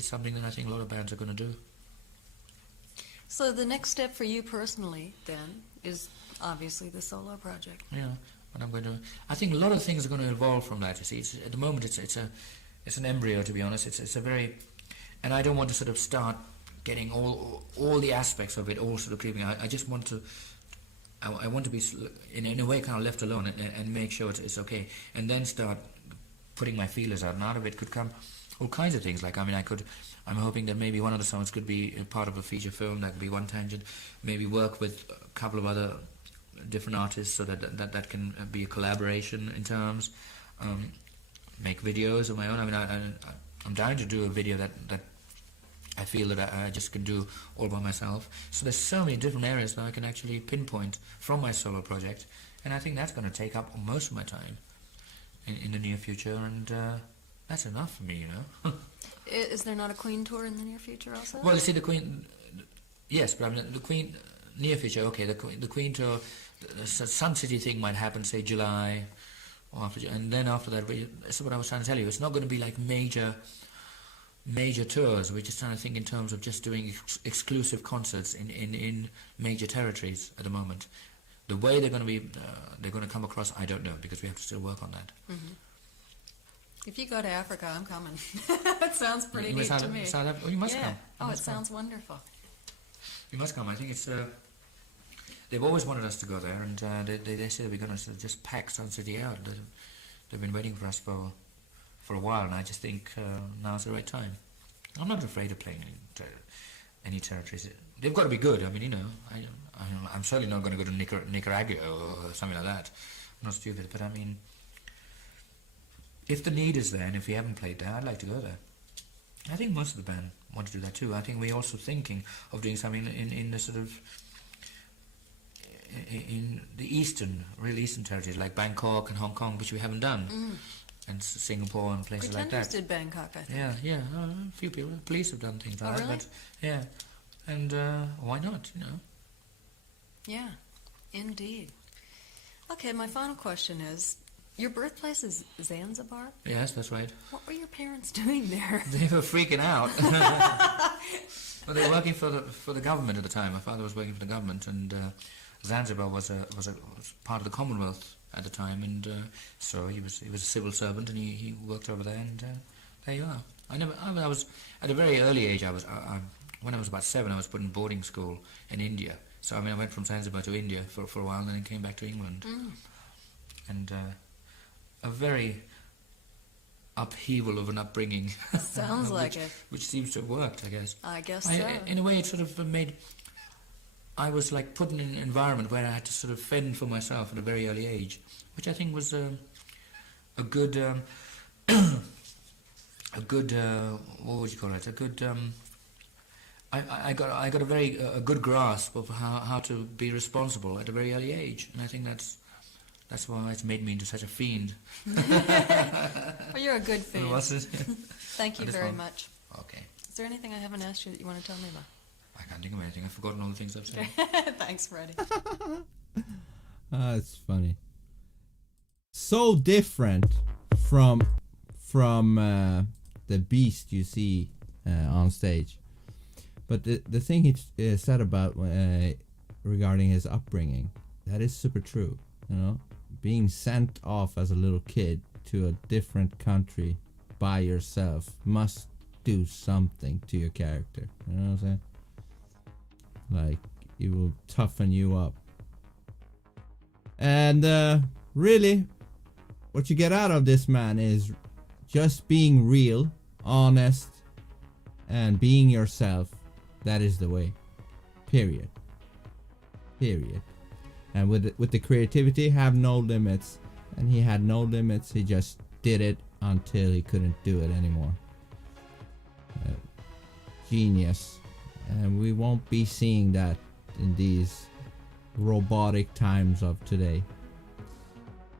something that I think a lot of bands are going to do. So the next step for you personally, then, is obviously the solo project. Yeah, what I'm going to. I think a lot of things are going to evolve from that. You see, at the moment it's an embryo, to be honest. It's a very and I don't want to sort of start getting all the aspects of it all sort of creeping. I just want to. I want to be in a way kind of left alone and make sure it's okay, and then start putting my feelers out. And out of it could come all kinds of things. Like, I mean, I'm hoping that maybe one of the songs could be a part of a feature film. That could be one tangent. Maybe work with a couple of other different artists so that can be a collaboration in terms. Make videos of my own. I mean, I'm dying to do a video that I feel that I just can do all by myself. So there's so many different areas that I can actually pinpoint from my solo project, and I think that's going to take up most of my time in the near future, and that's enough for me, you know. Is there not a Queen tour in the near future also? Well, you see, the Queen, yes, but I mean, the Queen, near future, okay, the Queen tour, the Sun City thing might happen, say, July, or after, and then after that, that's what I was trying to tell you, it's not going to be like major tours. We're just trying to think in terms of just doing exclusive concerts in major territories at the moment. The way they're going to come across, I don't know, because we have to still work on that. Mm-hmm. If you go to Africa, I'm coming. That sounds pretty neat to me. Oh, you must come. It sounds wonderful. You must come. I think it's. They've always wanted us to go there, and they said we're going to just pack Sun City out. They've been waiting for us for a while, and I just think now's the right time. I'm not afraid of playing any territories. They've got to be good. I mean, you know, I'm certainly not going to go to Nicaragua or something like that. I'm not stupid, but I mean, if the need is there, and if we haven't played there, I'd like to go there. I think most of the band want to do that too. I think we're also thinking of doing something in the sort of in the real eastern territories, like Bangkok and Hong Kong, which we haven't done. And Singapore and places like that. Pretenders did Bangkok, I think. Yeah. A few people. Police have done things like that. Really? But, yeah. And why not, you know? Yeah, indeed. Okay, my final question is, your birthplace is Zanzibar? Yes, that's right. What were your parents doing there? They were freaking out. Well, they were working for the government at the time. My father was working for the government, and Zanzibar was part of the Commonwealth at the time, and so he was a civil servant, and he worked over there, and there you are. I was at a very early age. When I was about 7, I was put in boarding school in India. So I went from Zanzibar to India for a while, and then came back to England, and a very upheaval of an upbringing. Sounds like it. Which seems to have worked, I guess. I guess so. In a way, it sort of made. I was like put in an environment where I had to sort of fend for myself at a very early age, which I think was a good, what would you call it? A good. I got a very good grasp of how to be responsible at a very early age, and I think that's why it's made me into such a fiend. Well, you're a good fiend. Was it? Thank you very much. Okay. Is there anything I haven't asked you that you want to tell me about? I can't think of anything. I've forgotten all the things I've said. Thanks, Freddie. It's funny. So different from the beast you see on stage. But the thing he said about regarding his upbringing, that is super true. You know, being sent off as a little kid to a different country by yourself must do something to your character. You know what I'm saying? Like, it will toughen you up. And really, what you get out of this man is just being real, honest, and being yourself. That is the way. Period. And with the creativity, have no limits. And he had no limits. He just did it until he couldn't do it anymore. Genius. And we won't be seeing that in these robotic times of today.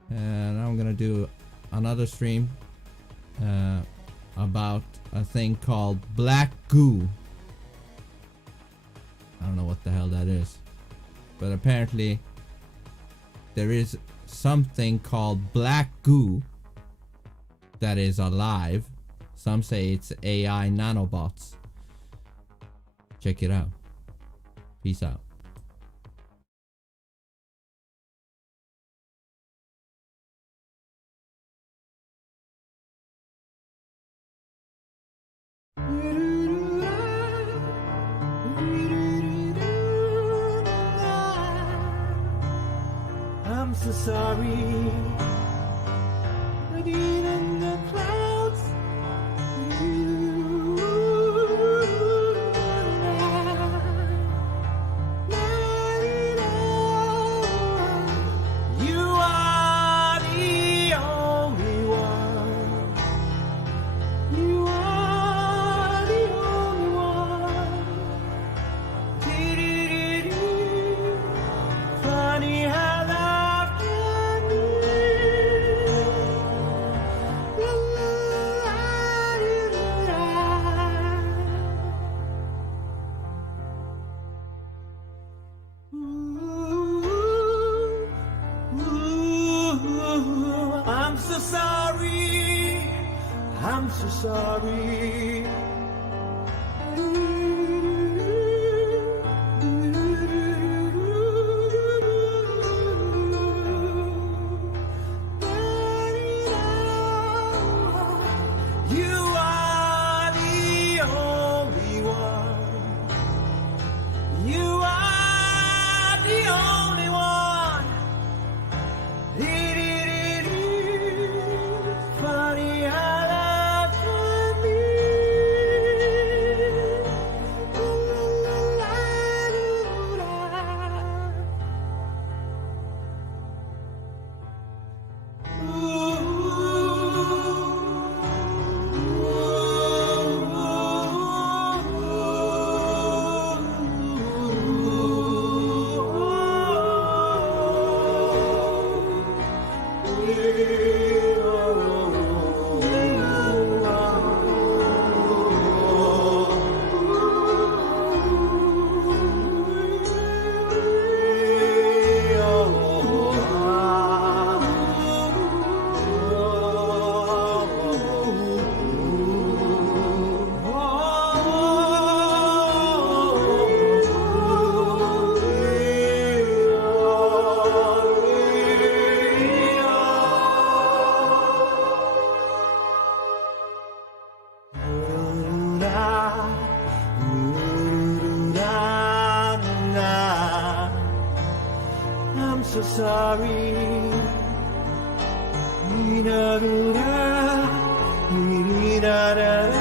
And I'm gonna do another stream about a thing called black goo. I don't know what the hell that is, but apparently there is something called black goo that is alive. Some say it's AI nanobots. Check it out. Peace out. so sorry. Hiding in the clouds. You are the only one. You are the only one. Funny how love can be. La, la, la, ooh, I'm so sorry. I'm so sorry. You are the only one. You are the only one. Funny how love can be. I'm so sorry. Da, da, da, da, da.